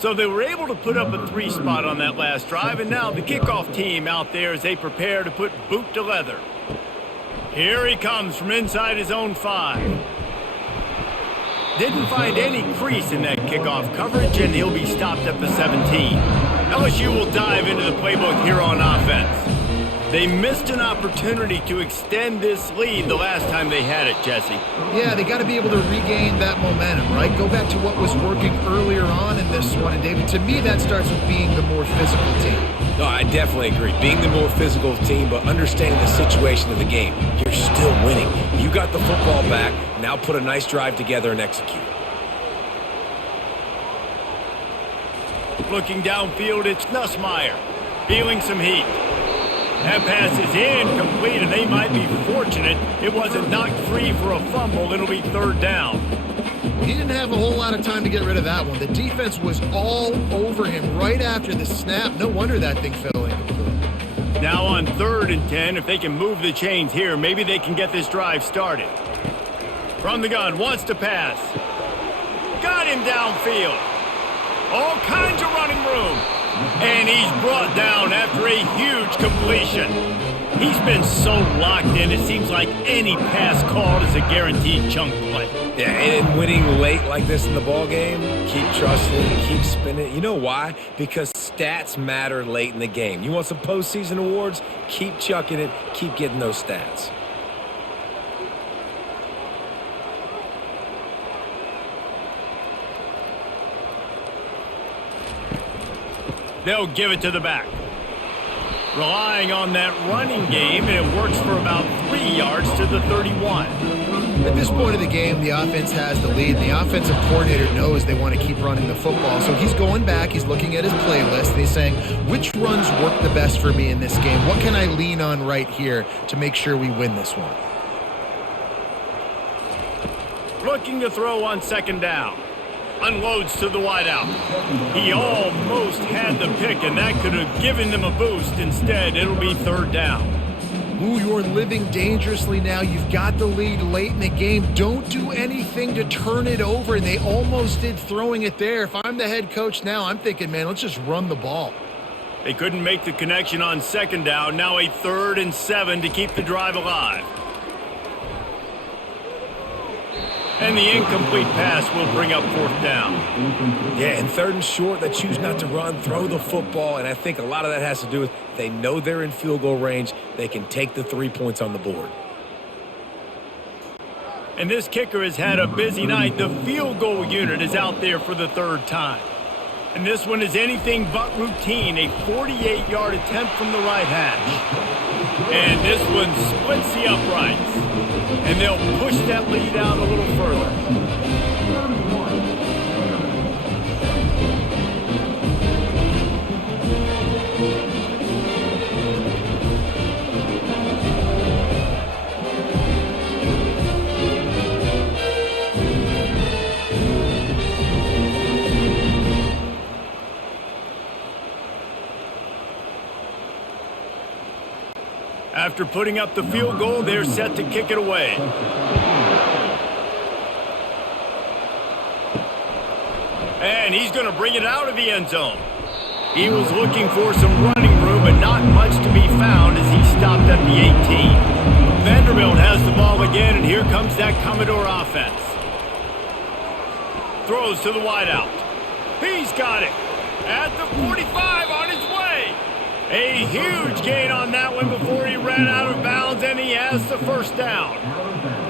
So they were able to put up a 3 spot on that last drive, and now the kickoff team out there as they prepare to put boot to leather. Here he comes from inside his own 5. Didn't find any crease in that kickoff coverage, and he'll be stopped at the 17. LSU will dive into the playbook here on offense. They missed an opportunity to extend this lead the last time they had it, Jesse. Yeah, they got to be able to regain that momentum, right? Go back to what was working earlier on in this one. And, David, to me, that starts with being the more physical team. No, I definitely agree. Being the more physical team, but understanding the situation of the game. You're still winning. You got the football back. Now put a nice drive together and execute. Looking downfield, it's Nussmeier. Feeling some heat. That pass is incomplete, and they might be fortunate it wasn't knocked free for a fumble. It'll be third down. He didn't have a whole lot of time to get rid of that one. The defense was all over him right after the snap. No wonder that thing fell incomplete. Now on 3rd and 10, if they can move the chains here, maybe they can get this drive started. From the gun, wants to pass. Got him downfield. All kinds of running room. And he's brought down after a huge completion. He's been so locked in, it seems like any pass called is a guaranteed chunk play. Yeah, and winning late like this in the ball game, keep trusting, keep spinning. You know why? Because stats matter late in the game. You want some postseason awards? Keep chucking it, keep getting those stats. They'll give it to the back. Relying on that running game, and it works for about 3 yards to the 31. At this point of the game, the offense has the lead, and the offensive coordinator knows they want to keep running the football. So he's going back, he's looking at his playlist, and he's saying, which runs work the best for me in this game? What can I lean on right here to make sure we win this one? Looking to throw on second down. Unloads to the wideout. He almost had the pick, and that could have given them a boost. Instead, it'll be third down. Ooh, you're living dangerously now. You've got the lead late in the game. Don't do anything to turn it over, and they almost did throwing it there. If I'm the head coach now, I'm thinking, man, let's just run the ball. They couldn't make the connection on second down. Now a 3rd and 7 to keep the drive alive. And the incomplete pass will bring up 4th down. Yeah, and 3rd and short, they choose not to run, throw the football, and I think a lot of that has to do with they know they're in field goal range. They can take the 3 points on the board. And this kicker has had a busy night. The field goal unit is out there for the 3rd time. And this one is anything but routine, a 48-yard attempt from the right hash. And this one splits the uprights. And they'll push that lead out a little further. After putting up the field goal, they're set to kick it away. And he's going to bring it out of the end zone. He was looking for some running room, but not much to be found as he stopped at the 18. Vanderbilt has the ball again, and here comes that Commodore offense. Throws to the wideout. He's got it at the 45 on his way. A huge gain on that one before he ran out of bounds, and he has the 1st down.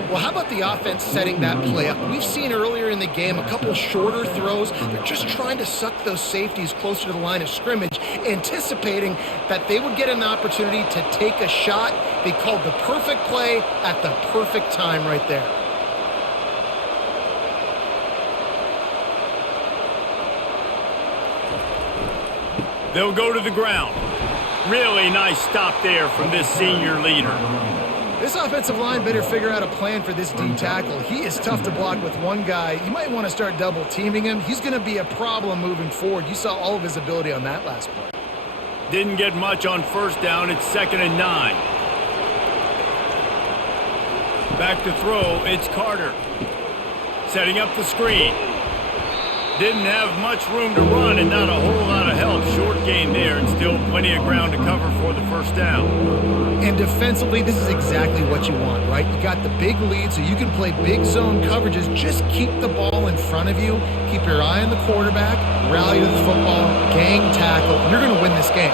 Well, how about the offense setting that play up? We've seen earlier in the game a couple shorter throws. They're just trying to suck those safeties closer to the line of scrimmage, anticipating that they would get an opportunity to take a shot. They called the perfect play at the perfect time right there. They'll go to the ground. Really nice stop there from this senior leader. This offensive line better figure out a plan for this D tackle. He is tough to block with one guy. You might want to start double teaming him. He's going to be a problem moving forward. You saw all of his ability on that last play. Didn't get much on 1st down. It's 2nd and 9. Back to throw. It's Carter. Setting up the screen. Didn't have much room to run and not a whole lot of help. Short gain there and still plenty of ground to cover for the 1st down. And defensively, this is exactly what you want, right? You got the big lead, so you can play big zone coverages. Just keep the ball in front of you. Keep your eye on the quarterback. Rally to the football. Gang tackle. You're going to win this game.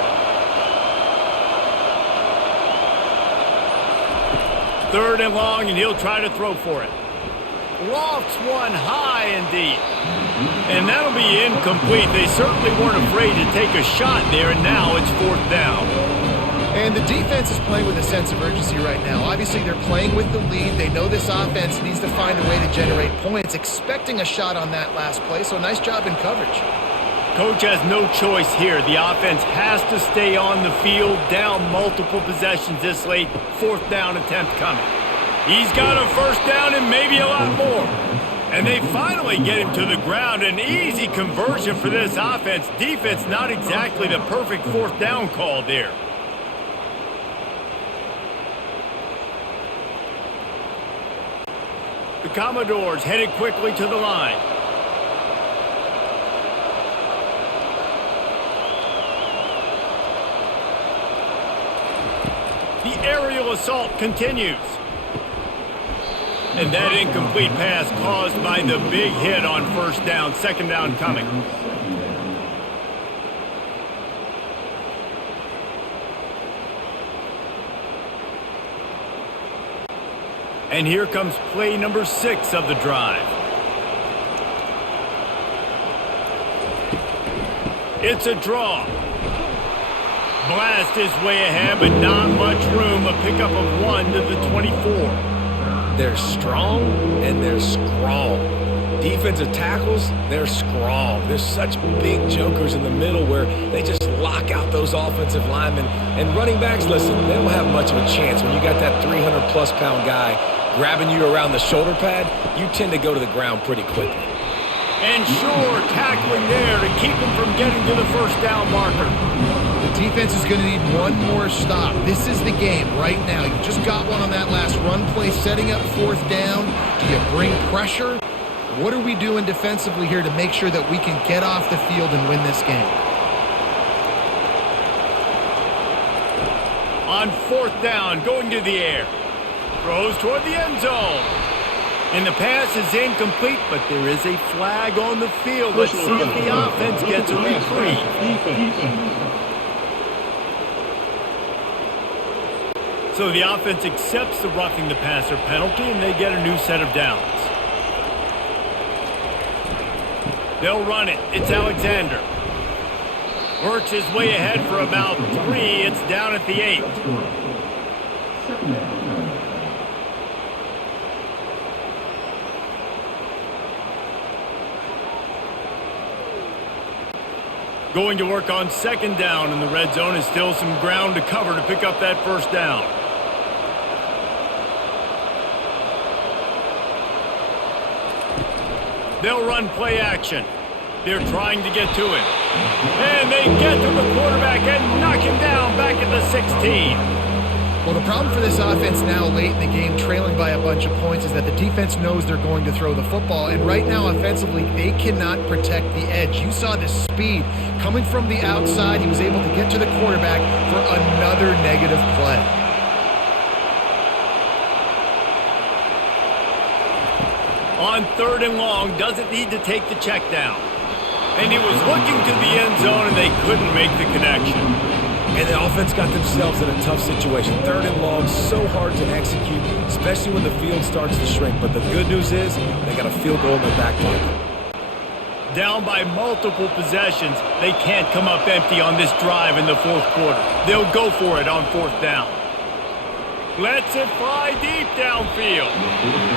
3rd and long, and he'll try to throw for it. Lofts one high and deep. And that'll be incomplete. They certainly weren't afraid to take a shot there, and now it's 4th down. And the defense is playing with a sense of urgency right now. Obviously, they're playing with the lead. They know this offense needs to find a way to generate points, expecting a shot on that last play, so nice job in coverage. Coach has no choice here. The offense has to stay on the field, down multiple possessions this late. 4th down attempt coming. He's got a 1st down and maybe a lot more. And they finally get him to the ground. An easy conversion for this offense. Defense not exactly the perfect 4th down call there. The Commodores headed quickly to the line. The aerial assault continues. And that incomplete pass caused by the big hit on first down. Second down coming. And here comes play number 6 of the drive. It's a draw. Blast is way ahead, but not much room. A pickup of 1 to the 24. They're strong and they're strong. Defensive tackles, they're strong. There's such big jokers in the middle where they just lock out those offensive linemen. And running backs, listen, they don't have much of a chance. When you got that 300-plus pound guy grabbing you around the shoulder pad, you tend to go to the ground pretty quickly. And sure, tackling there to keep him from getting to the first down marker. The defense is going to need one more stop. This is the game right now. You just got one on that last run play, setting up fourth down. Do you bring pressure? What are we doing defensively here to make sure that we can get off the field and win this game? On fourth down, going to the air. Throws toward the end zone. And the pass is incomplete, but there is a flag on the field. Let's see if the offense gets a reprieve. So the offense accepts the roughing the passer penalty, and they get a new set of downs. They'll run it. It's Alexander. Birch is way ahead for about 3. It's down at the 8. Going to work on second down in the red zone is still some ground to cover to pick up that first down. They'll run play action. They're trying to get to him. And they get to the quarterback and knock him down back at the 16. Well, the problem for this offense now late in the game, trailing by a bunch of points, is that the defense knows they're going to throw the football. And right now, offensively, they cannot protect the edge. You saw the speed coming from the outside. He was able to get to the quarterback for another negative play. On third and long, doesn't need to take the check down. And he was looking to the end zone, and they couldn't make the connection. And the offense got themselves in a tough situation. Third and long, so hard to execute, especially when the field starts to shrink. But the good news is they got a field goal in their back pocket. Down by multiple possessions, they can't come up empty on this drive in the fourth quarter. They'll go for it on fourth down. Lets it fly deep downfield.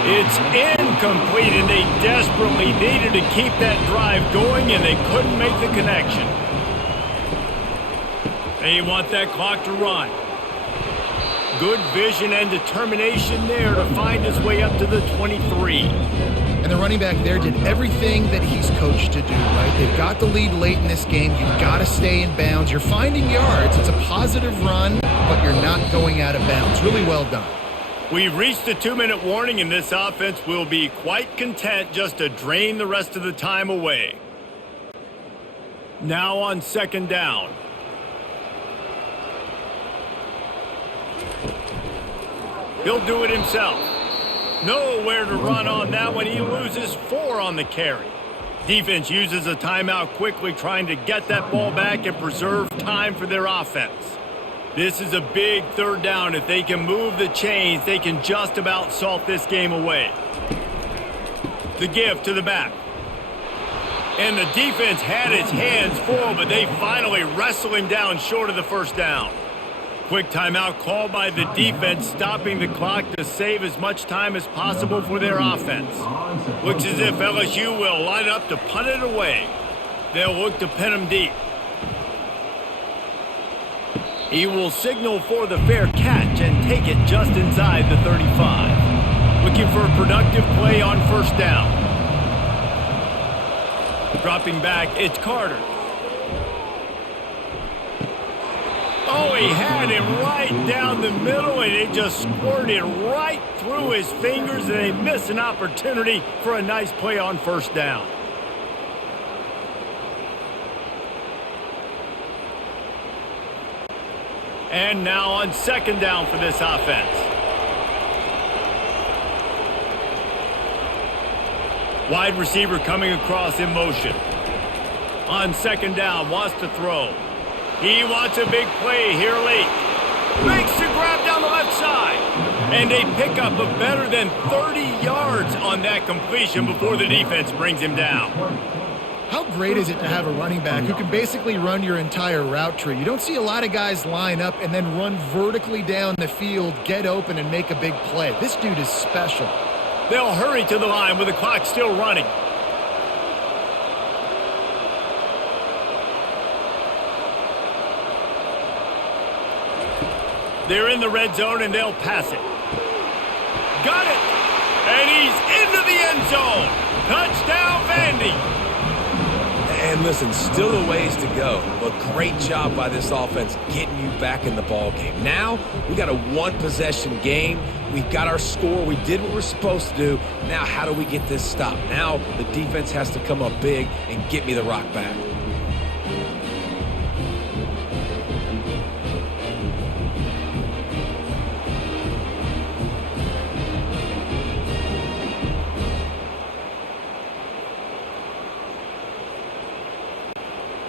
It's incomplete, and they desperately needed to keep that drive going, and they couldn't make the connection. They want that clock to run. Good vision and determination there to find his way up to the 23. And the running back there did everything that he's coached to do, right? They've got the lead late in this game. You've got to stay in bounds. You're finding yards. It's a positive run, but you're not going out of bounds. Really well done. We've reached the 2-minute warning, and this offense will be quite content just to drain the rest of the time away. Now on second down. He'll do it himself. Nowhere to run on that one. He loses 4 on the carry. Defense uses a timeout quickly, trying to get that ball back and preserve time for their offense. This is a big third down. If they can move the chains, they can just about salt this game away. The give to the back. And the defense had its hands full, but they finally wrestle him down short of the first down. Quick timeout called by the defense, stopping the clock to save as much time as possible for their offense. Looks as if LSU will line up to punt it away. They'll look to pin him deep. He will signal for the fair catch and take it just inside the 35. Looking for a productive play on first down. Dropping back, it's Carter. Oh, he had him right down the middle, and it just squirted right through his fingers, and they miss an opportunity for a nice play on first down. And now on second down for this offense. Wide receiver coming across in motion. On second down, wants to throw. He wants a big play here late. Makes the grab down the left side. And a pickup of better than 30 yards on that completion before the defense brings him down. How great is it to have a running back who can basically run your entire route tree? You don't see a lot of guys line up and then run vertically down the field, get open, and make a big play. This dude is special. They'll hurry to the line with the clock still running. They're in the red zone, and they'll pass it. Got it! And he's into the end zone. Touchdown, Vandy! And listen, still a ways to go, but great job by this offense getting you back in the ball game. Now, we got a one-possession game. We've got our score. We did what we're supposed to do. Now, how do we get this stopped? Now, the defense has to come up big and get me the rock back.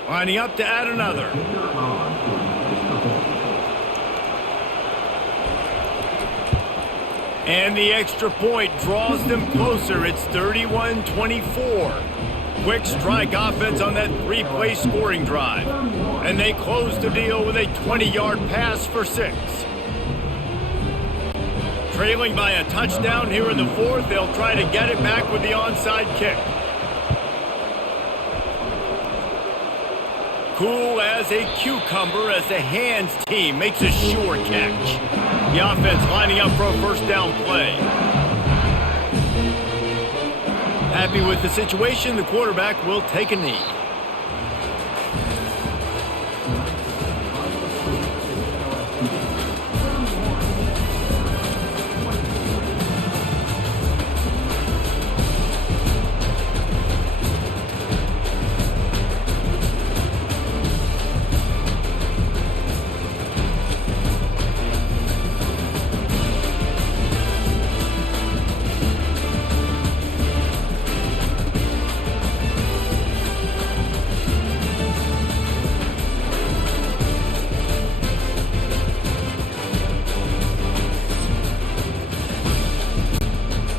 Lining up to add another. And the extra point draws them closer. It's 31-24. Quick strike offense on that three-play scoring drive. And they close the deal with a 20-yard pass for 6. Trailing by a touchdown here in the fourth, they'll try to get it back with the onside kick. Cool as a cucumber as the hands team makes a sure catch. The offense lining up for a first down play. Happy with the situation, the quarterback will take a knee.